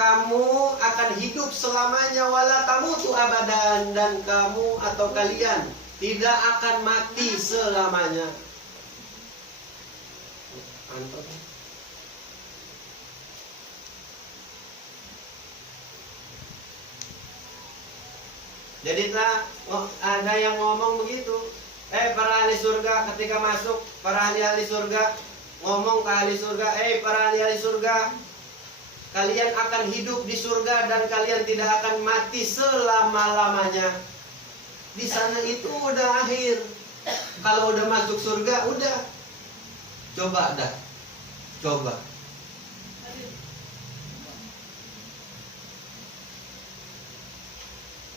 kamu akan hidup selamanya, wala tamutu abadan, dan kamu atau kalian tidak akan mati selamanya. Mantap. Jadi ada yang ngomong begitu, para ahli surga ketika masuk, para ahli surga ngomong ke ahli surga, para ahli surga, kalian akan hidup di surga dan kalian tidak akan mati selama-lamanya. Di sana itu udah akhir. Kalau udah masuk surga udah. Coba.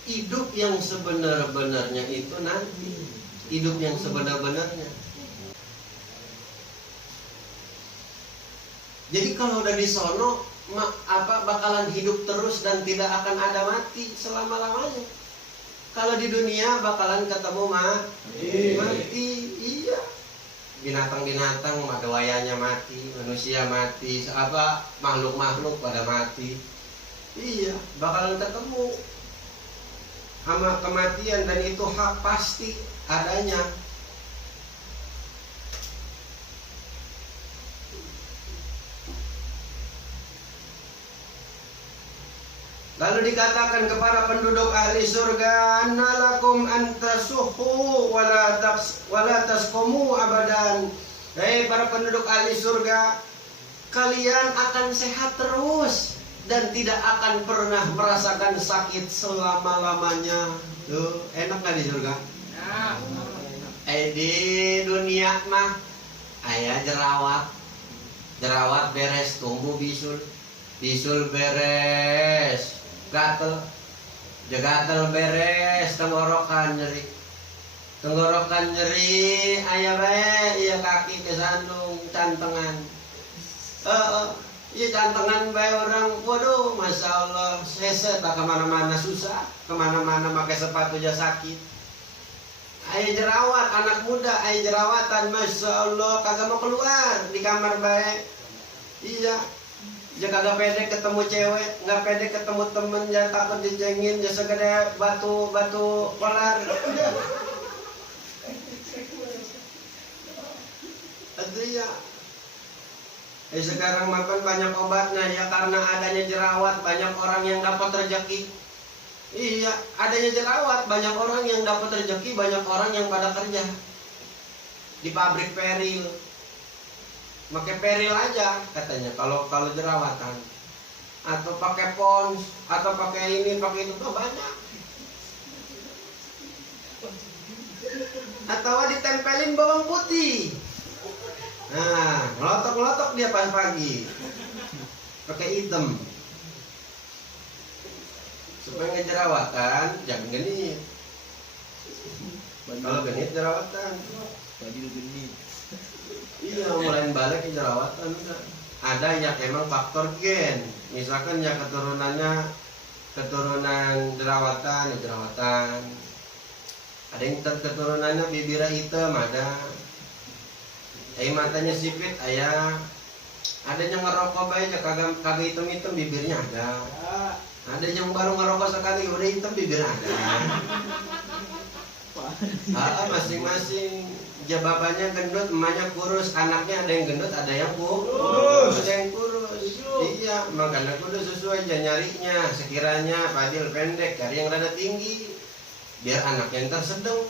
Hidup yang sebenar-benarnya itu nanti. Hidup yang sebenar-benarnya. Jadi kalau udah di sono, bakalan hidup terus dan tidak akan ada mati selama-lamanya. Kalau di dunia bakalan ketemu mati. Iya. Binatang-binatang ada wayanya mati, manusia mati, makhluk-makhluk pada mati. Iya, bakalan ketemu sama kematian, dan itu hak pasti adanya. Lalu dikatakan kepada penduduk ahli surga, annalakum antasuhu wala tasqumu abadan. Para penduduk ahli surga, kalian akan sehat terus dan tidak akan pernah merasakan sakit selama-lamanya. Tuh, enak gak di surga? Di dunia mah aya jerawat beres, tumbuh bisul beres, gatel beres, tenggorokan nyeri. tenggorokan nyeri, aya bae, iya kaki kesandung, cantengan. Iya cantengan bae orang, waduh, masya Allah, sese tak kemana-mana susah, kemana-mana pakai sepatu aja sakit. Aya jerawat, anak muda, aya jerawatan, masya Allah, kagak mau keluar di kamar bae. Iya, dia kagak pede ketemu cewek, nggak pede ketemu temen, dia takut dicengin, dia segede batu kolar. Iya. Sekarang makan banyak obatnya ya karena adanya jerawat banyak orang yang dapat rezeki. Iya, adanya jerawat banyak orang yang dapat rezeki, banyak orang yang pada kerja di pabrik peril. Pakai peril aja katanya kalau jerawatan. Atau pakai pons, atau pakai ini, pakai itu tuh banyak. Atau ditempelin bawang putih. Nah, ngelotok-ngelotok dia pagi-pagi pakai hitam supaya nggak jerawatan, jangan genit. Kalau genit jerawatan. Iya, mulai balik jerawatan. Ada yang emang faktor gen, misalkan ya keturunan jerawatan. Ada yang keturunannya bibirnya hitam, ada. Matanya sipit, ayah. Ada yang ngerokok baik, kagak hitam bibirnya ada. Ada yang baru ngerokok sekali udah hitam bibirnya ada. Masing-masing. Bapaknya gendut, emaknya kurus, anaknya ada yang gendut, ada yang kurus. Iya, makanya kudu sesuai aja nyarinya. Sekiranya Fadil pendek, cari yang rada tinggi, biar anaknya ntar sedang.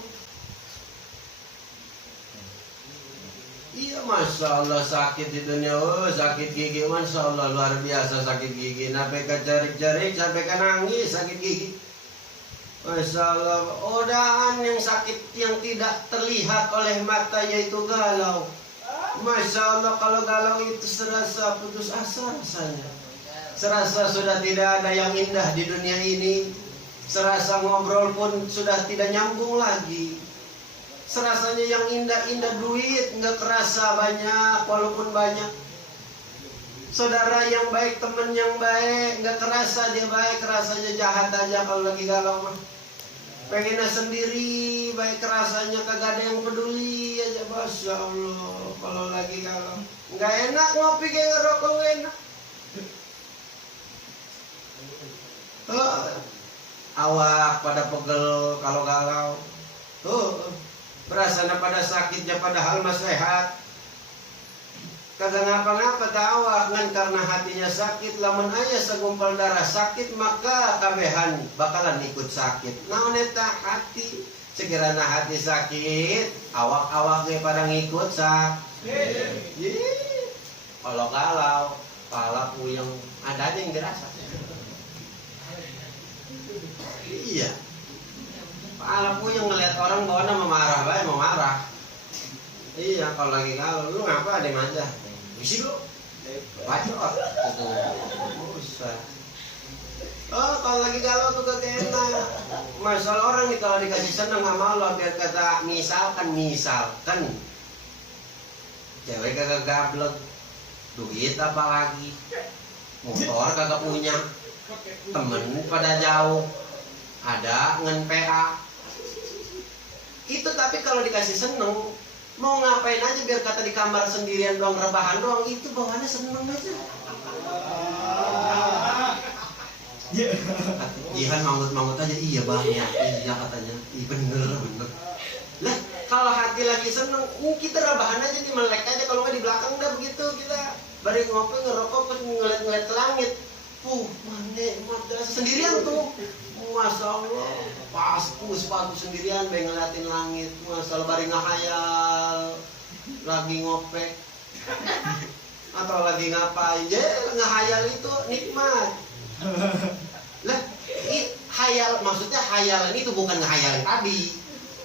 Iya, masya Allah sakit di dunia, sakit gigi, masya Allah luar biasa sakit gigi. Sampai ke jarik-jarik, sampai ke nangis sakit gigi. Masya Allah, odaan yang sakit yang tidak terlihat oleh mata yaitu galau. Masya Allah, kalau galau itu serasa putus asa rasanya. Serasa sudah tidak ada yang indah di dunia ini. Serasa ngobrol pun sudah tidak nyambung lagi. Serasanya yang indah-indah duit nggak kerasa banyak, walaupun banyak. Saudara yang baik, teman yang baik, nggak kerasa dia baik, kerasanya jahat aja kalau lagi galau mah. Pengennya sendiri, baik kerasanya kagak ada yang peduli aja, masya Allah. Kalau lagi galau, nggak enak ngopi kayak ngerokok nggak enak. Awak pada pegel kalau galau, berasanya pada sakitnya padahal mas sehat. Kagak ngapa-ngapa awak ngan karena hatinya sakit. Lamun aya segumpal darah sakit maka kabehan bakalan ikut sakit. Naon eta hati, sekiranya hati sakit awak ge pada ngikut sakit. Kalau galau pala puyeng ada aja yang dirasa. Iya, pala puyeng ngeliat orang bawa memarah bae mau marah. Iya, kalau lagi galau lu ngapa adem aja. Isi lu, bacot, gitu. Usah. Kalau lagi galau tuh kagak enak. Masalah orang nih kalau dikasih seneng sama Allah, biar kata misalkan, cewek kagak gablek, duit apalagi, motor kagak punya, temen pada jauh, ada ngen PA. Itu tapi kalau dikasih seneng. Mau ngapain aja biar kata di kamar sendirian doang, rebahan doang, itu bawaannya seneng aja. Jihan mangut-mangut aja, iya bang ya, iya katanya, iya bener. Lah kalau hati lagi seneng, kita rebahan aja nih, melek aja, kalau nggak di belakang dah begitu kita. Bari ngopi ngerokok terus ngeliat ke langit, mana sendirian tuh. Masya Allah, pas sepatu sendirian pengen ngeliatin langit. Masya Allah, bari ngahayal lagi ngopek atau lagi ngapain, ngahayal itu nikmat. Lah, hayal maksudnya hayalan itu bukan ngehayalin tadi.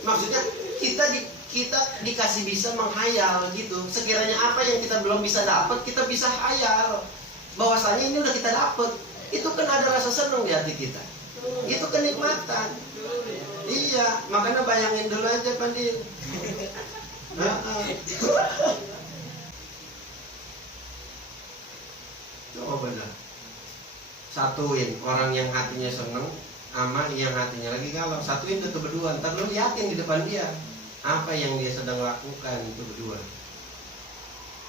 Maksudnya kita dikasih bisa menghayal gitu. Sekiranya apa yang kita belum bisa dapat, kita bisa hayal. Bahwasanya ini udah kita dapat. Itu kan ada rasa senang di hati kita. Itu kenikmatan. Iya. makanya bayangin dulu aja Pandil. Coba benar. Satuin orang yang hatinya seneng sama yang hatinya lagi galau. Satuin itu berdua. Ntar lu liatin di depan dia apa yang dia sedang lakukan itu berdua.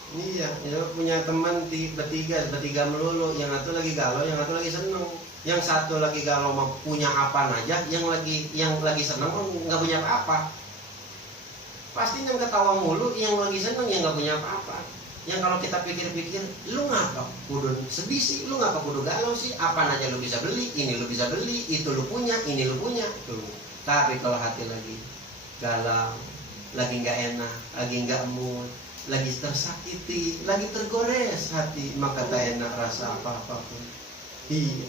Iya, ya punya teman bertiga melulu. Yang satu lagi galau, yang satu lagi seneng. Yang satu lagi galau mau punya apa aja, yang lagi seneng nggak punya apa-apa. Pasti yang ketawa mulu, yang lagi seneng yang nggak punya apa-apa. Yang kalau kita pikir-pikir, lu ngapa kudu sedih sih, lu ngapa kudu galau sih? Apa aja lu bisa beli, ini lu bisa beli, itu lu punya, ini lu punya. Tuh. Tapi kalau hati lagi galau, lagi nggak enak, lagi nggak mood, lagi tersakiti, lagi tergores hati, maka tak enak rasa apa-apapun. Iya.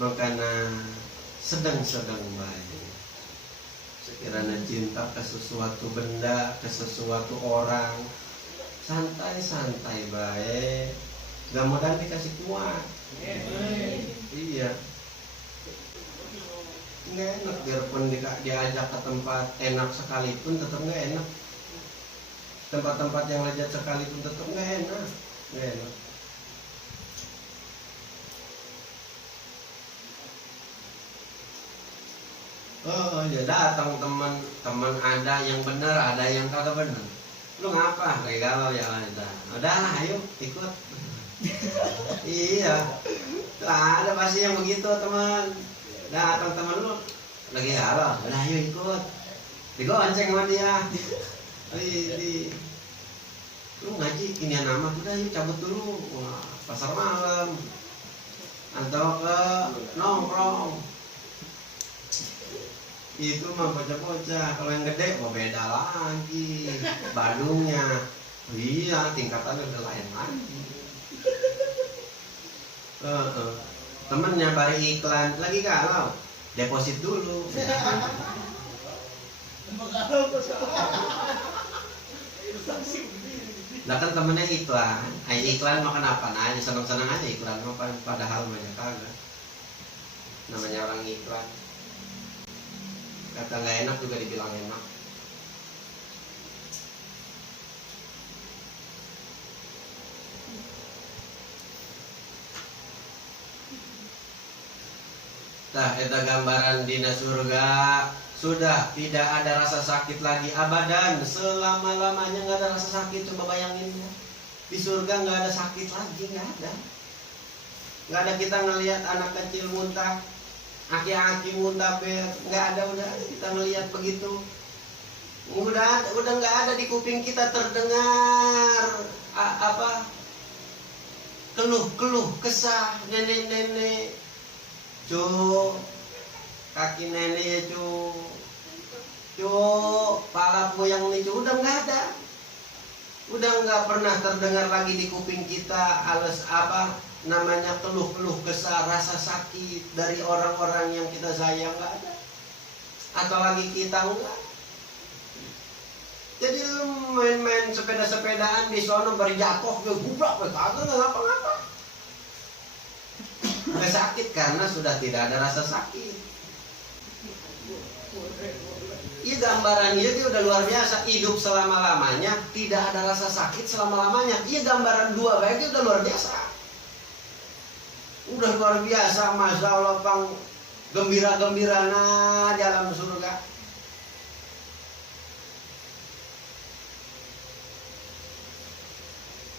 Makanya sedang-sedang baik. Sekiranya cinta ke sesuatu benda, ke sesuatu orang, santai-santai baik. Gak mudah dikasih kuat. Iya. Nggak enak, biarpun diajak ke tempat enak sekalipun tetap nggak enak. Tempat-tempat yang lezat sekalipun tetap nggak enak. Nggak enak. Oh ya datang teman ada yang benar, ada yang kagak benar. Lu ngapa? Kayak galau ya udah ayo ikut. Iya. Ada pasti yang begitu teman. Datang teman lu lagi galau, udah ayo ikut. Digonceng sama dia. Lu ngaji ini nama udah yuk cabut dulu. Wah, pasar malam. Atau ke nongkrong. Itu mah bocah-bocah. Kalau yang gede mau beda lagi Bandungnya. Iya, tingkatannya udah lain lagi. Temennya bari iklan lagi galau, deposit dulu. Lah kan temennya iklan, iklan makan apa? Nah, senang-senang aja iklan mah padahal banyak kagak. Namanya orang iklan. Kata nggak enak juga dibilang enak. Nah, eta gambaran dina surga. Sudah tidak ada rasa sakit lagi abadan, selama-lamanya nggak ada rasa sakit. Coba bayangin ya. Di surga nggak ada sakit lagi, nggak ada. Nggak ada kita ngelihat anak kecil muntah, aki-aki muntah, nggak ada. Udah kita ngelihat begitu. Udah nggak ada di kuping kita terdengar keluh kesah nenek-nenek. Kaki nenek ya pala puyang nih udah nggak ada. Udah nggak pernah terdengar lagi di kuping kita namanya keluh kesah, rasa sakit dari orang-orang yang kita sayang, nggak ada. Atau lagi kita enggak. Jadi main-main sepeda-sepedaan di sono berjatuh gubrak kagak ngapa-ngapa. Nggak sakit karena sudah tidak ada rasa sakit. Iya, gambaran dia udah luar biasa. Hidup selama-lamanya tidak ada rasa sakit selama-lamanya. Iya, gambaran dua baiknya udah luar biasa. Udah luar biasa, masya Allah, pang gembira-gembira di alam surga.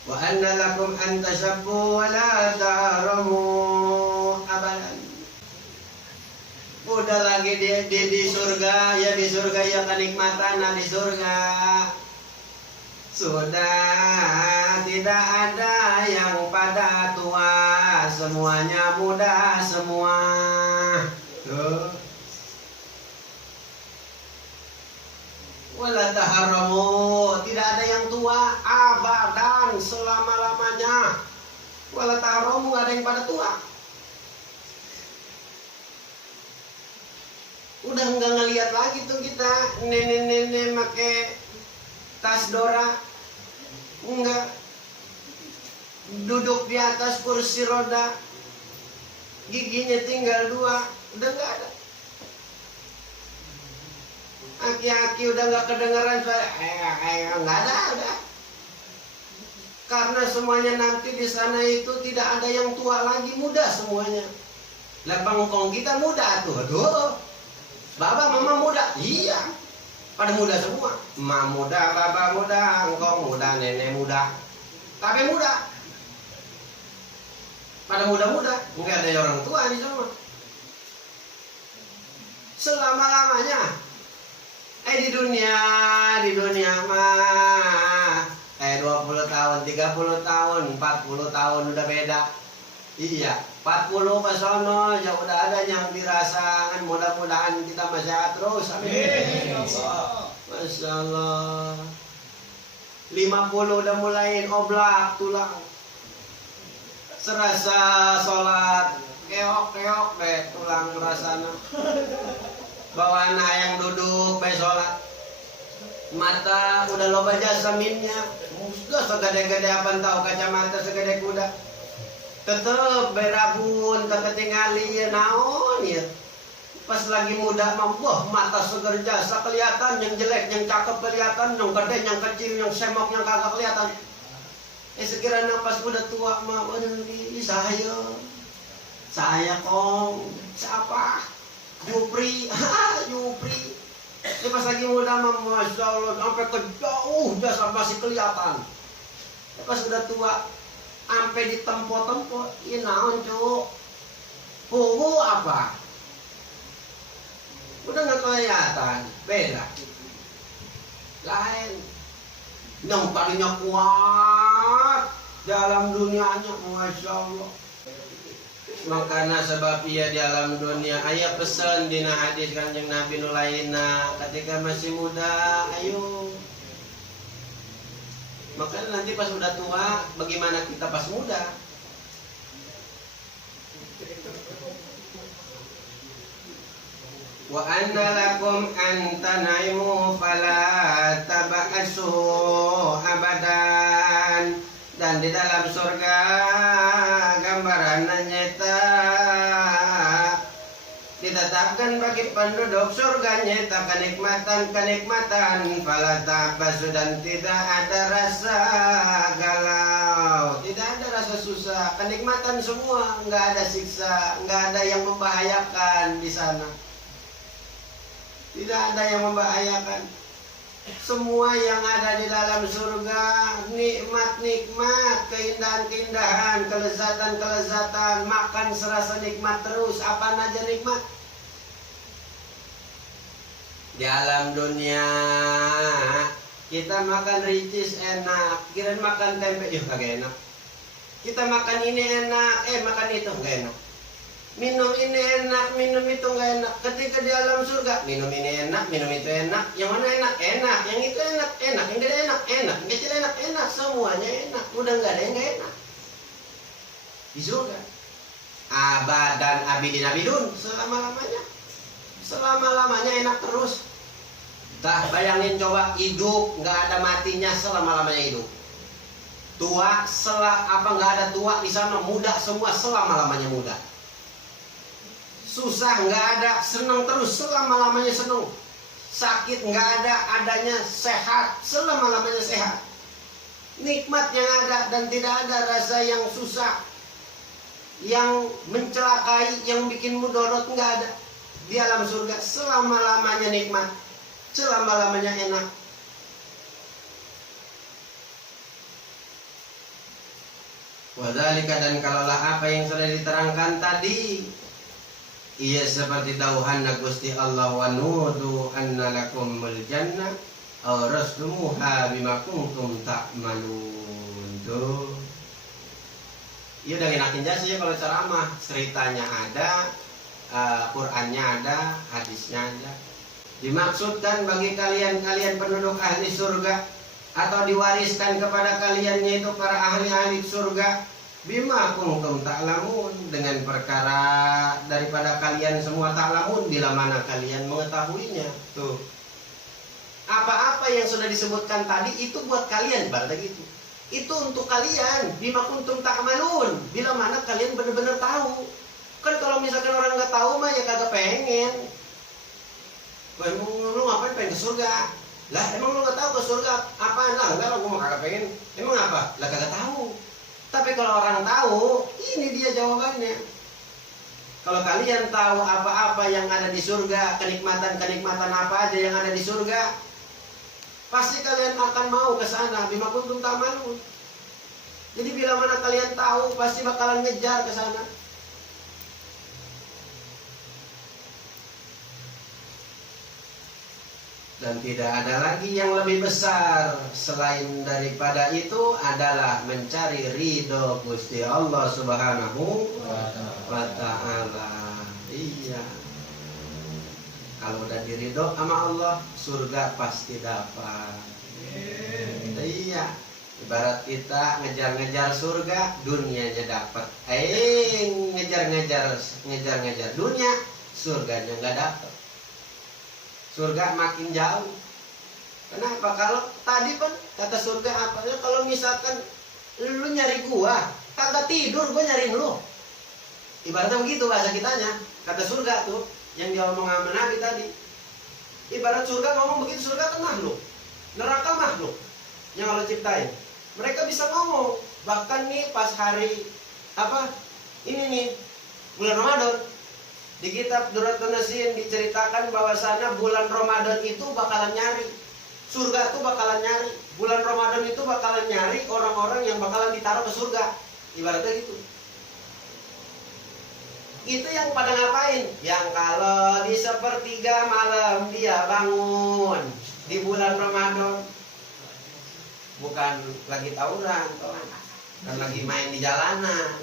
Wa anna lakum an tashabbu wa la tahramu abadan. Udah lagi di surga ya, di surga ya kenikmatan di surga. Sudah tidak ada yang pada tua, semuanya muda semua. Tuh. Wala taharamu, tidak ada yang tua abadan selama-lamanya. Wala taharamu, nggak ada yang pada tua. Udah nggak ngelihat lagi tuh kita nenek-nenek make tas dora, enggak duduk di atas kursi roda, giginya tinggal 2, udah nggak ada. Aki-aki udah nggak kedengeran suara nggak ada udah. Karena semuanya nanti di sana itu tidak ada yang tua lagi, muda semuanya. Lah bangkong kita muda tuh, aduh. Baba mama muda, iya. Pada muda semua. Mama muda, baba muda, engkong muda, nenek muda. Kakek muda. Pada muda-muda, nggak ada orang tua di sana. Selama-lamanya. Di dunia mah 20 tahun, 30 tahun, 40 tahun udah beda. Iya, 40 ke sono ya udah ada yang dirasakan. Mudah-mudahan kita masih sehat terus. Amin. Masya Allah. 50 udah mulai oblak tulang. Serasa sholat keok-keok deh tulang rasana. Bawaan yang duduk be sholat. Mata udah loba jasaminnya. Sudah segede-gede apa tahu kacamata segede kuda. Tetep berabun tak ketinggali ya naon ya. Pas lagi muda mampuh mata seger jasa kelihatan, yang jelek yang cakep kelihatan, yang gede yang kecil yang semok yang kagak kelihatan. Sekiranya pas udah tua mah saya kong siapa Jupri Jupri. Pas lagi muda mah masya Allah sampai ke jauh jasa masih kelihatan. Pas udah tua sampai di tempo-tempo ini naon cuk pugu apa udah nggak kelihatan, beda lain yang tadinya kuat dalam dunianya masya Allah. Makanya sebab ia di alam dunia ayah pesan dina hadis kanjeng Nabi nulaina ketika masih muda ayo. Makanya nanti pas udah tua bagaimana kita pas muda. Wa anna lakum an tanaimu fala taba'asu abadan. Dan di dalam surga gambarannya nyata ditetapkan bagi penduduk surga nyata kenikmatan fala tabasu dan tidak ada rasa galau, tidak ada rasa susah, kenikmatan semua, nggak ada siksa, nggak ada yang membahayakan di sana, tidak ada yang membahayakan. Semua yang ada di dalam surga nikmat-nikmat, keindahan-keindahan, kelezatan-kelezatan, makan serasa nikmat terus, apa aja nikmat. Di alam dunia kita makan ricis enak, kira makan tempe juga kagak enak. Kita makan ini enak, makan itu enggak enak. Minum ini enak, minum itu enggak enak. Ketika di alam surga, minum ini enak, minum itu enak. Yang mana enak? Enak. Yang itu enak, enak. Yang tidak enak, enak. Yang kecil enak, enak. Semuanya enak. Udah enggak ada yang enggak enak. Di surga. Abadan abidin abidun. Selama-lamanya. Selama-lamanya enak terus. Dah bayangin coba hidup enggak ada matinya, selama-lamanya hidup. Tua, enggak ada tua di sana, muda semua, selama-lamanya muda. Susah nggak ada, senang terus selama-lamanya senang. Sakit nggak ada, adanya sehat selama-lamanya sehat. Nikmat yang ada dan tidak ada rasa yang susah, yang mencelakai, yang bikin mudorot nggak ada. Di alam surga selama-lamanya nikmat, selama-lamanya enak. Wadzalika, dan kalaulah apa yang sudah diterangkan tadi, ia seperti dauhan Gusti Allah wa nudu anna lakumul jannah awrastumuha bima kuntum ta'malun. Tuh. Iya udah enakin jasa ya kalau ceramah, ceritanya ada, Qur'annya ada, hadisnya ada. Dimaksudkan bagi kalian penduduk ahli surga, atau diwariskan kepada kaliannya itu para ahli-ahli surga, bima kuntum ta'lamun, dengan perkara daripada kalian semua ta'lamun, bila mana kalian mengetahuinya. Tuh. Apa-apa yang sudah disebutkan tadi itu buat kalian, pada gitu. Itu untuk kalian, bima kuntum ta'malun, bila mana kalian benar-benar tahu. Kan kalau misalkan orang nggak tahu mah ya kagak pengen. Lu ngapain pengen ke surga. Lah emang lu nggak tahu ke surga apaan? Lah enggak lah, gue mah kagak pengen. Emang apa? Lah kagak tahu. Tapi kalau orang tahu, ini dia jawabannya. Kalau kalian tahu apa-apa yang ada di surga, kenikmatan-kenikmatan apa aja yang ada di surga, pasti kalian akan mau ke sana. Bima kuntum ta'malun. Jadi bila mana kalian tahu, pasti bakalan ngejar ke sana. Dan tidak ada lagi yang lebih besar selain daripada itu adalah mencari ridho Gusti Allah Subhanahu wa ta'ala. Iya. Kalau udah diridho sama Allah, surga pasti dapat. Iya. Ibarat kita ngejar-ngejar surga, dunianya dapat. Ngejar-ngejar dunia, surganya nggak dapat. Surga makin jauh. Kenapa? Kalau tadi kan kata surga apa? Kalau misalkan lu nyari gua, kagak tidur gua nyariin lu. Ibaratnya begitu bahasa kitanya. Kata surga tuh yang diomong sama Nabi tadi. Ibarat surga ngomong begitu, surga kan makhluk, neraka makhluk yang Allah ciptain. Mereka bisa ngomong. Bahkan nih pas hari apa? Ini nih bulan Ramadan. Di kitab Duratul Nasin diceritakan bahwasanya bulan Ramadan itu bakalan nyari. Surga itu bakalan nyari. Bulan Ramadan itu bakalan nyari orang-orang yang bakalan ditaruh ke surga. Ibaratnya gitu. Itu yang pada ngapain? Yang kalau di sepertiga malam dia bangun di bulan Ramadan. Bukan lagi tawuran, dan lagi main di jalanan.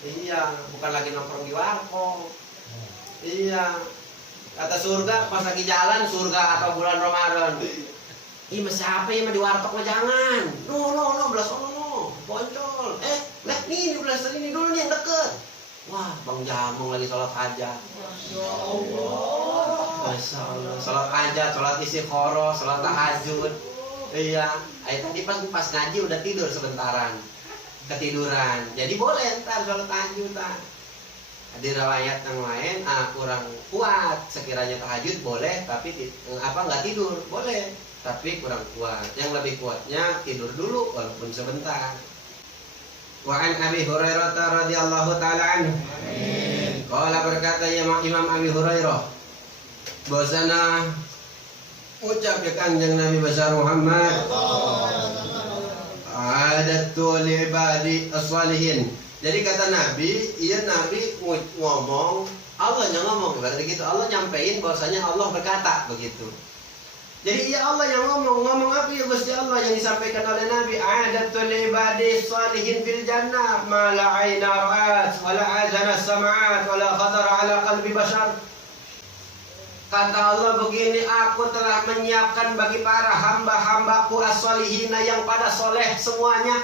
Iya, bukan lagi nongkrong di warkop. Iya, kata surga pas lagi jalan surga atau bulan Ramadan. Ih, masih apa ya di warteg mah jangan. No, belas no, boncol. Lah nih di belas ini dulu nih yang deket. Wah, Bang Jamong lagi sholat hajat. Masya Allah. Sholat hajat, sholat istiqoroh, sholat tahajud. Iya, tadi pas ngaji udah tidur sebentaran, ketiduran. Jadi boleh ntar sholat tahajud. Di riwayat yang lain kurang kuat, sekiranya tahajud boleh tapi nggak tidur boleh tapi kurang kuat. Yang lebih kuatnya tidur dulu walaupun sebentar. Wa an Abi Hurairah radhiyallahu taala anhu. Qala berkata Imam Abi Hurairah bahwasana ucap ya Kanjeng Nabi besar Muhammad, adatu li ibadi as-salihin. Jadi kata Nabi, Nabi ngomong, Allah yang ngomong, berarti gitu. Allah nyampein bahwasanya Allah berkata begitu. Jadi Allah yang ngomong apa ya Gusti Allah yang disampaikan oleh Nabi? A'adatul ibadi salihin fil jannah ma la 'aina ra'at wa la azana sam'at wa la khatara 'ala qalbi bashar. Kata Allah begini, aku telah menyiapkan bagi para hamba-hambaku as-salihina yang pada soleh semuanya,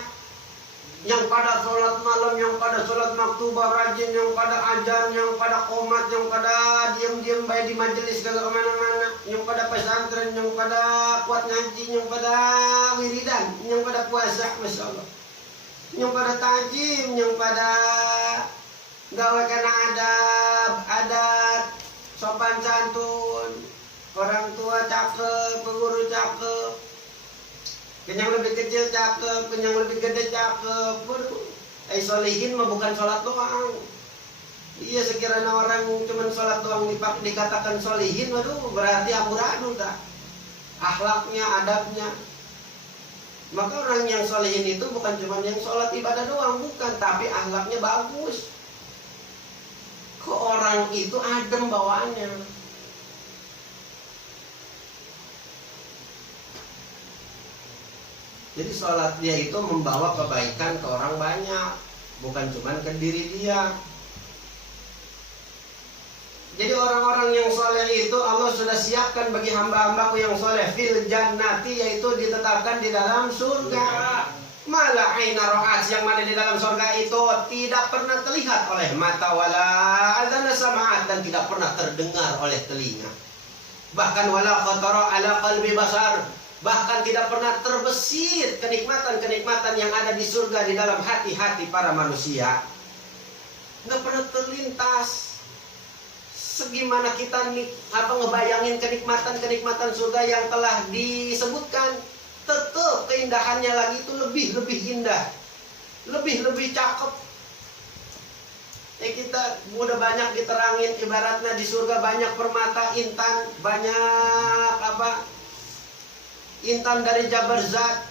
yang pada sholat malam, yang pada sholat maktubah rajin, yang pada ajan, yang pada qomat, yang pada diam-diam baik di majelis kagak kemana-mana, yang pada pesantren, yang pada kuat ngaji, yang pada wiridan, yang pada puasa, Masya Allah, yang pada tajim, yang pada gawe kena adab, adat, sopan santun, orang tua cakep, guru cakep, kenyang lebih kecil cakep, kenyang lebih gede cakep. Solihin mah bukan sholat doang. Iya, sekiranya orang cuma sholat doang dikatakan solihin, waduh berarti amburadul tak akhlaknya, adabnya. Maka orang yang solihin itu bukan cuma yang sholat ibadah doang, bukan, tapi akhlaknya bagus. Ke orang itu adem bawaannya. Jadi sholat dia itu membawa kebaikan ke orang banyak, bukan cuma ke diri dia. Jadi orang-orang yang soleh itu Allah sudah siapkan bagi hamba-hambaku yang soleh fil jannati, yaitu ditetapkan di dalam surga. Malah aina ra'at, yang mana di dalam surga itu tidak pernah terlihat oleh mata, wala adzana sama'at, dan tidak pernah terdengar oleh telinga. Bahkan wala khatara ala qalbi basar, bahkan tidak pernah terbesit kenikmatan-kenikmatan yang ada di surga di dalam hati-hati para manusia. Nggak pernah terlintas. segimana kita ngebayangin kenikmatan surga yang telah disebutkan, tetap keindahannya lagi itu lebih indah, lebih cakep. Kita udah banyak diterangin, ibaratnya di surga banyak permata intan, banyak intan dari Jabarzat,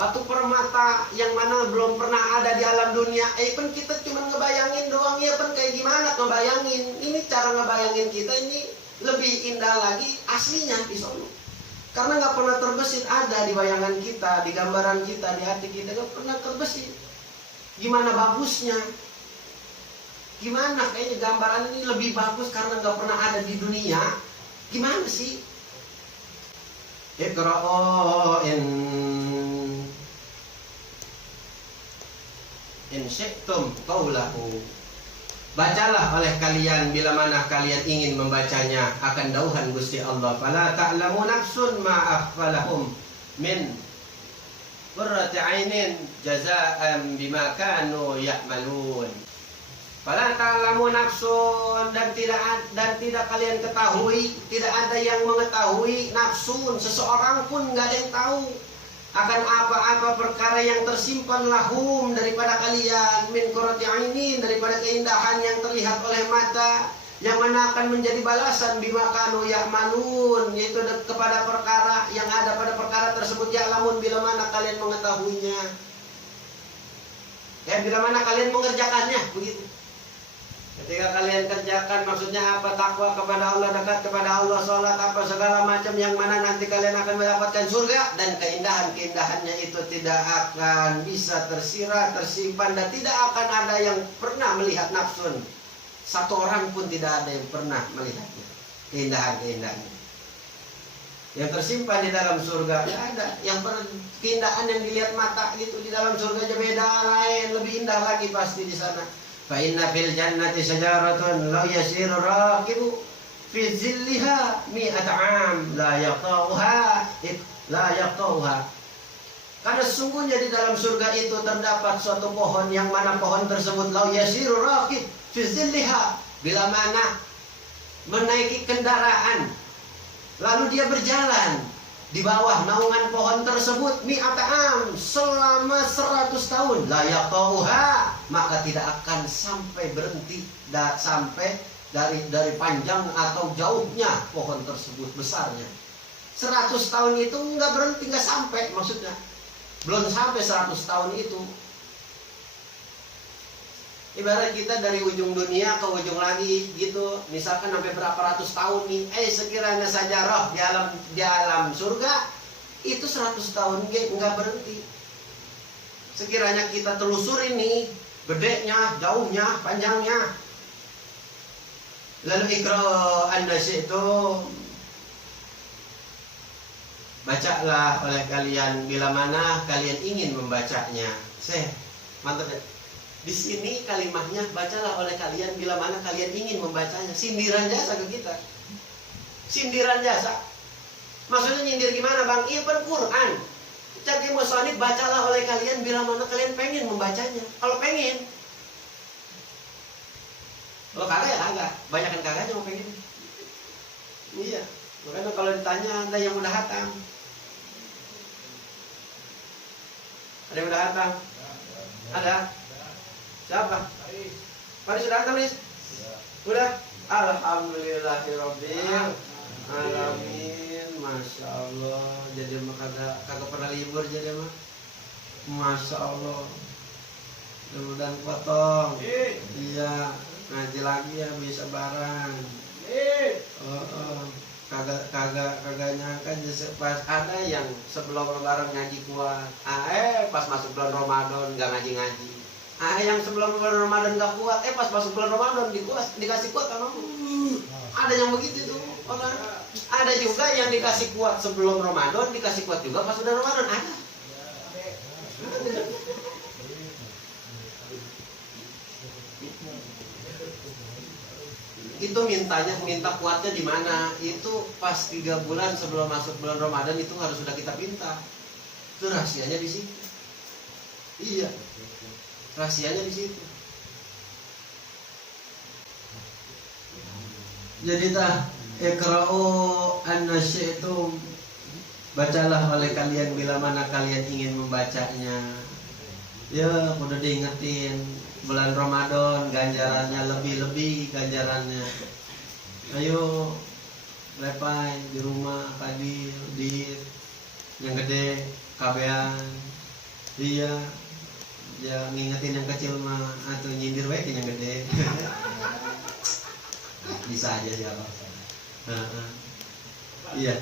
batu permata yang mana belum pernah ada di alam dunia. Kan kita cuma ngebayangin doang, ya kan kayak gimana ngebayangin. Ini cara ngebayangin kita ini lebih indah lagi aslinya di sono. Karena nggak pernah terbesit ada di bayangan kita, di gambaran kita, di hati kita, nggak pernah terbesit. Gimana bagusnya? Gimana kayaknya gambaran ini lebih bagus karena nggak pernah ada di dunia? Gimana sih? Iqra'u in syi'tum qawlahu. Bacalah oleh kalian bila mana kalian ingin membacanya, akan dauhan Gusti Allah. Fala ta'lamu nafsun ma akhfalahum min qurrati 'ainin jazaa'an bima kanu ya'malun. Fala ta'lamu nafsun, dan tidak kalian ketahui, tidak ada yang mengetahui nafsun, seseorang pun nggak ada yang tahu akan apa-apa perkara yang tersimpan lahum daripada kalian, min qurrati ainin, daripada keindahan yang terlihat oleh mata, yang mana akan menjadi balasan bima kanu ya'malun, yaitu kepada perkara yang ada pada perkara tersebut, ya'lamun, bila mana kalian mengetahuinya, ya bila mana kalian mengerjakannya, begitu. Ketika kalian kerjakan, maksudnya apa? Takwa kepada Allah, dekat kepada Allah, sholat, apa segala macam, yang mana nanti kalian akan mendapatkan surga, dan keindahannya itu tidak akan bisa tersirat, tersimpan, dan tidak akan ada yang pernah melihat nafsun. Satu orang pun tidak ada yang pernah melihatnya, keindahannya. Yang tersimpan di dalam surga tidak ada. Yang keindahan yang dilihat mata gitu di dalam surga aja beda, lain, lebih indah lagi pasti di sana. Fa inna fil jannati syajaratun law yasiru raqibu fi zilliha mi'at 'am la yaqta'uha. Karena sesungguhnya di dalam surga itu terdapat suatu pohon yang mana pohon tersebut law yasiru raqib fi zilliha, bila mana menaiki kendaraan lalu dia berjalan di bawah naungan pohon tersebut mi'ata'am, selama 100 tahun, la yaqta'uha, maka tidak akan sampai berhenti, sampai dari panjang atau jauhnya pohon tersebut, besarnya 100 tahun itu nggak berhenti, nggak sampai, maksudnya belum sampai 100 tahun itu. Ibarat kita dari ujung dunia ke ujung lagi gitu, misalkan sampai berapa ratus tahun nih, sekiranya saja roh di alam surga itu 100 tahun nggak berhenti. Sekiranya kita telusuri nih, gedenya, jauhnya, panjangnya. Lalu iqra'u itu, bacalah oleh kalian bila mana kalian ingin membacanya. Mantap ya. Di sini kalimahnya, bacalah oleh kalian bila mana kalian ingin membacanya. Sindiran jasa ke kita. Sindiran jasa. Maksudnya nyindir gimana bang? Iya kan Quran. Jadi musonif, bacalah oleh kalian bila mana kalian pengen membacanya. Kalau pengen. Kalau kagak ya kagak. Banyak kan kagaknya mau pengen. Iya. Makanya kalau ditanya, ada yang udah hatam. Ada yang udah hatam? Ada? Siapa? Faris sudah tulis? Udah? Alhamdulillahirabbil alamin. Masya Allah. Jadi mah kagak pernah libur jadi mah. Masya Allah. Mudah-mudahan potong. Iya. Ngaji lagi ya bisa bareng. Kagak nyangka pas ada yang sebelum lebaran ngaji kuat. Pas masuk bulan Ramadan nggak ngaji. Yang sebelum bulan Ramadan gak kuat, pas masuk bulan Ramadan dikasih kuat sama ada yang begitu tuh orang. Ada juga yang dikasih kuat sebelum Ramadan, dikasih kuat juga pas udah Ramadan, ada. Itu minta kuatnya di mana? Itu pas 3 bulan sebelum masuk bulan Ramadan itu harus sudah kita minta. Itu rahasianya di situ. Iya. Rahasianya di situ. Jadi iqra'u an-nasyi'tum, bacalah oleh kalian bila mana kalian ingin membacanya. Ya, udah diingetin bulan Ramadan ganjarannya lebih-lebih ganjarannya. Ayo lepai di rumah pagi di yang gede kabean. Iya, ya ngingetin yang kecil mah atau nyindir wae yang gede. Bisa aja siapa. Iya.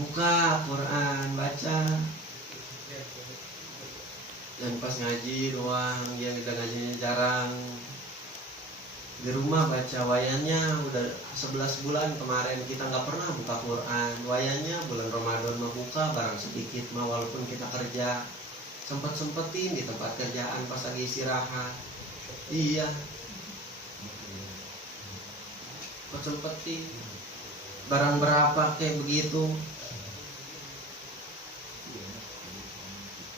Buka Quran, baca. Dan pas ngaji doang, yang udah ngajinya jarang. Di rumah baca wayannya udah 11 bulan kemarin kita nggak pernah buka Quran. Wayannya bulan Ramadan mau buka barang sedikit mah, walaupun kita kerja sempetin di tempat kerjaan pas lagi istirahat. Iya, sempetin barang berapa kayak begitu.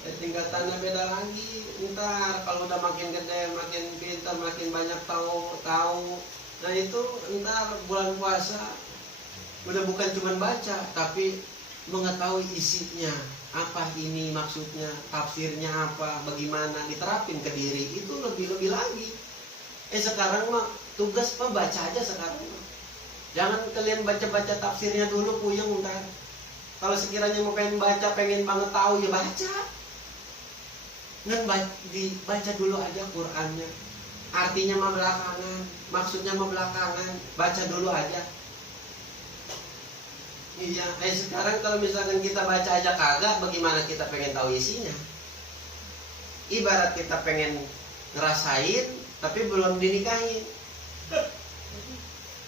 Tingkatannya beda lagi. Ntar kalau udah makin gede, makin pintar, makin banyak tahu. Nah itu ntar bulan puasa udah bukan cuma baca, tapi mengetahui isinya. Apa ini maksudnya, tafsirnya apa, bagaimana diterapin ke diri, itu lebih lagi. Sekarang mah tugas baca aja sekarang mah. Jangan kalian baca-baca tafsirnya dulu puyeng ntar. Kalau sekiranya mau pengen baca, pengen banget tahu ya baca. Dibaca dulu aja Qurannya. Artinya mah belakangan, maksudnya mah belakangan, baca dulu aja. Iya, sekarang kalau misalkan kita baca aja kagak, bagaimana kita pengen tahu isinya? Ibarat kita pengen ngerasain, tapi belum dinikahin.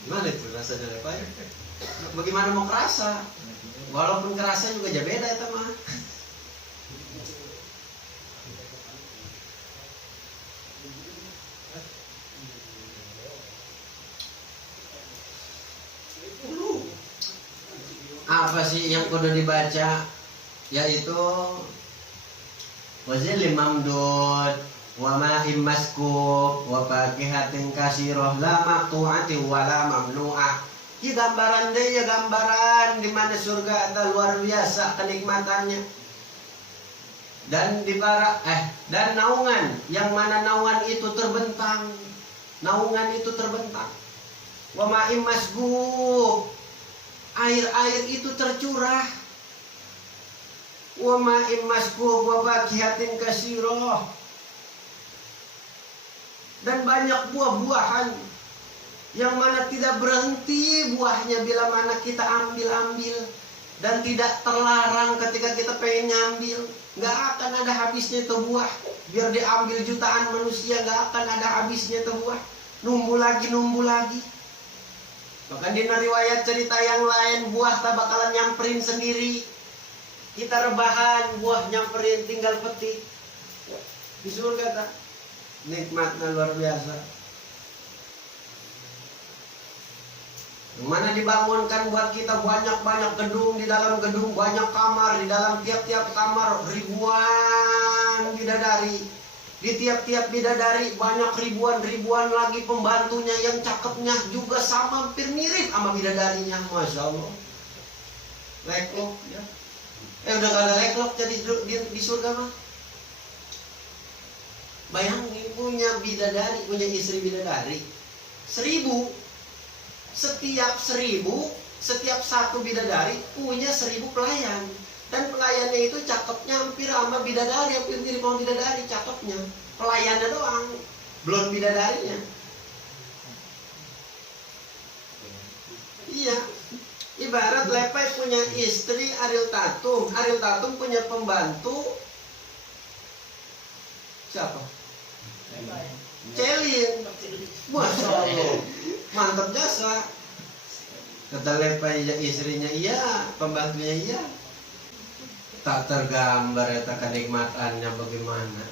Gimana itu rasanya Pak? Bagaimana mau kerasa? Walaupun kerasa juga aja beda itu mah. Apa sih yang kudu dibaca? Yaitu wazil mamdud wa ma'im maskub wa fakihatin katsirah la maqtu'ati wa la mamnu'ah. Ini gambaran deh ya, gambaran di mana surga ada luar biasa kenikmatannya. Dan dan naungan, yang mana naungan itu terbentang. Naungan itu terbentang. Wa ma'im maskub, air-air itu tercurah. Wa ma'im maskub wa fakihatin katsirah, dan banyak buah-buahan yang mana tidak berhenti buahnya bila mana kita ambil dan tidak terlarang ketika kita pengen ngambil. Gak akan ada habisnya itu buah. Biar diambil jutaan manusia, gak akan ada habisnya itu buah. Numbuh lagi. Bahkan di riwayat cerita yang lain, buah tak bakalan nyamperin sendiri. Kita rebahan, buah nyamperin, tinggal petik. Di surga tak? Nikmatnya luar biasa. Yang mana dibangunkan buat kita banyak gedung, di dalam gedung banyak kamar, di dalam tiap-tiap kamar ribuan bidadari. Di tiap-tiap bidadari banyak ribuan lagi pembantunya yang cakepnya juga sama, hampir mirip sama bidadarinya. Masya Allah. Leklok ya. Udah gak ada leklok jadi di surga mah. Bayangin punya bidadari, punya istri bidadari 1000. Setiap satu bidadari punya 1000 pelayan. Dan pelayannya itu cakepnya hampir sama bidadari, hampir mirip sama bidadari cakepnya. Pelayannya doang, belum bidadarinya. Iya. Ibarat Lepai punya istri Ariel Tatum punya pembantu siapa? Celin. Masya Allah, mantap jasa. Kata Lepai istrinya iya, pembantunya iya. Tak tergambar ya kenikmatannya bagaimana.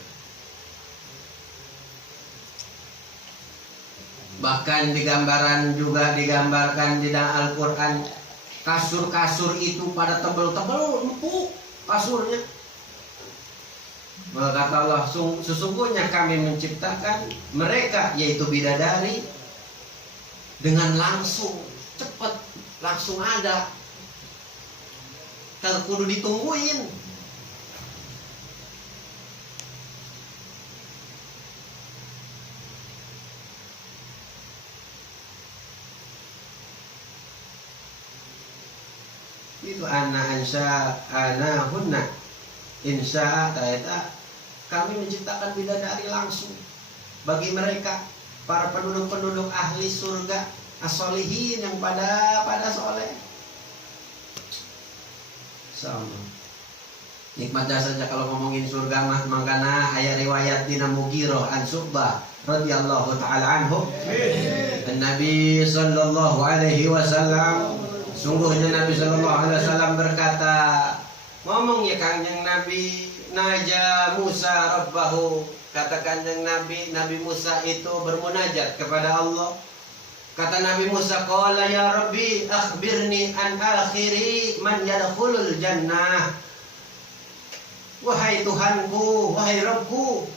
Bahkan digambarkan di dalam Al-Quran, kasur-kasur itu pada tebel-tebel, empuk kasurnya. Kata Allah, sesungguhnya kami menciptakan mereka, yaitu bidadari, dengan langsung, cepet, langsung ada. Kalau kudu ditungguin. Itu ana hunna insya ta'ala kami menciptakan bidadari langsung bagi mereka para penduduk-penduduk ahli surga as-solihin yang pada soleh. Sama nikmatnya saja kalau ngomongin surga mah, makanya ayat riwayat dina Mughirah an Syu'bah radhiyallahu taala anhu, Nabi sallallahu alaihi wasallam, sungguhnya Nabi sallallahu alaihi wasallam berkata, ngomong ya Kanjeng Nabi, naja Musa rabbahu, kata Kanjeng Nabi, Nabi Musa itu bermunajat kepada Allah. Kata Nabi Musa, qala ya Rabbi akhbirni an akhiri man yadkhulul jannah. Wahai Tuhanku, wahai Rabbku,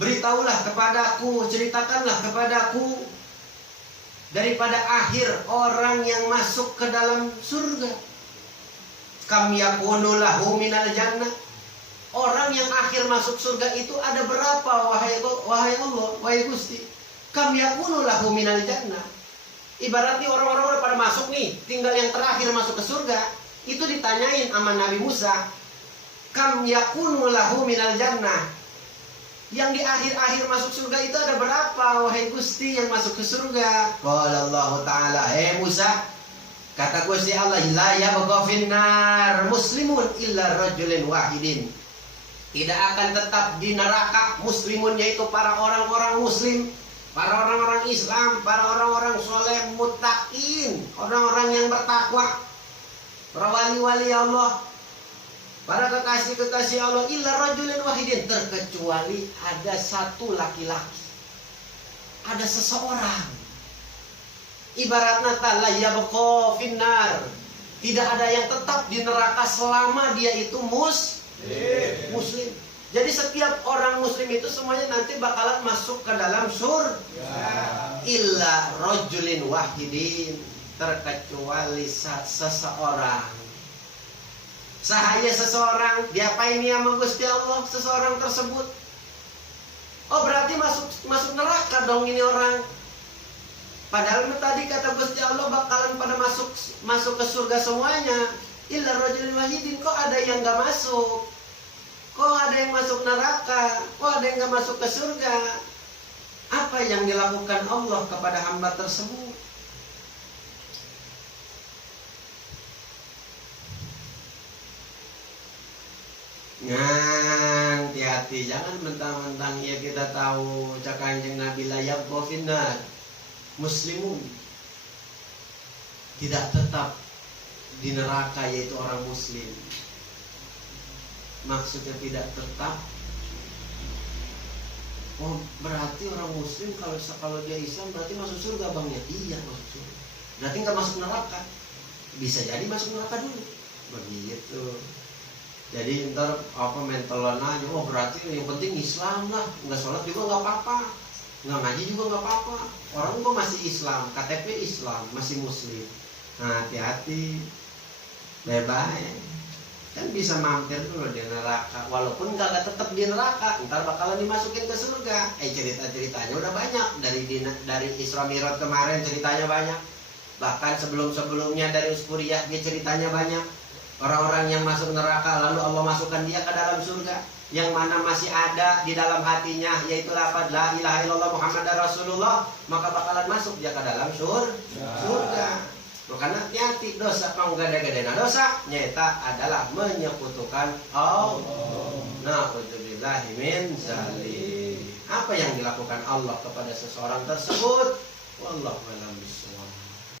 beritahulah kepadaku, ceritakanlah kepadaku daripada akhir orang yang masuk ke dalam surga. Kam yakunu lahu minal jannah. Orang yang akhir masuk surga itu ada berapa wahai Allah, wahai Gusti? Kam yakunu lahu minal jannah. Ibaratnya orang-orang udah pada masuk nih, tinggal yang terakhir masuk ke surga. Itu ditanyain sama Nabi Musa, kam yakunu lahu minal jannah. Yang di akhir-akhir masuk surga itu ada berapa wahai Gusti yang masuk ke surga? Qala Allah Ta'ala, Musa, kata Gusti Allah, la yabqa finnar muslimun illa rajulin wahidin. Tidak akan tetap di neraka muslimun, yaitu para orang-orang muslim, para orang-orang Islam, para orang-orang soleh muttaqin, orang-orang yang bertakwa, para wali-wali Allah, para kekasih-kekasih Allah, illa rajulin wahidin, terkecuali ada satu laki-laki, ada seseorang. Ibaratnya la yabqa finnar, tidak ada yang tetap di neraka selama dia itu muslim. Jadi setiap orang muslim itu semuanya nanti bakalan masuk ke dalam surga. Illa rajulin wahidin, terkecuali seseorang. Sahaya seseorang, diapain nih sama Gusti Allah seseorang tersebut? Oh berarti masuk neraka dong ini orang. Padahal tadi kata Gusti Allah bakalan pada masuk ke surga semuanya. Illa rajulin wahidin, kok ada yang gak masuk? Kok ada yang masuk neraka? Kok ada yang gak masuk ke surga? Apa yang dilakukan Allah kepada hamba tersebut? Nah, hati-hati, jangan mentang-mentang ya kita tahu Kanjeng Nabi la yabqa finnar muslimun, tidak tetap di neraka yaitu orang muslim. Maksudnya tidak tetap. Oh berarti orang muslim kalau dia Islam berarti masuk surga bang ya? Iya masuk surga. Berarti nggak masuk neraka. Bisa jadi masuk neraka dulu. Begitu. Jadi ntar mentolan aja. Oh berarti yang penting Islam lah. Nggak sholat juga nggak apa-apa. Nggak ngaji juga nggak apa-apa. Orang kok masih Islam, KTP Islam, masih muslim. Nah hati-hati. Bye-bye. Kan bisa mampir dulu di neraka, walaupun gak tetap di neraka, ntar bakalan dimasukin ke surga. Cerita-ceritanya udah banyak dari Isra Mi'raj kemarin, ceritanya banyak. Bahkan sebelum-sebelumnya dari Uskuriyah dia ceritanya banyak. Orang-orang yang masuk neraka lalu Allah masukkan dia ke dalam surga, yang mana masih ada di dalam hatinya yaitu lafaz la ilaha illallah Muhammadar Rasulullah, maka bakalan masuk dia ke dalam surga. Makanya hati-hati, dosa panggada-gadana dosa nyata adalah menyekutukan Allah. Na'udzubillahi min dzalik. Apa yang dilakukan Allah kepada seseorang tersebut? Wallahu a'lam bishawab.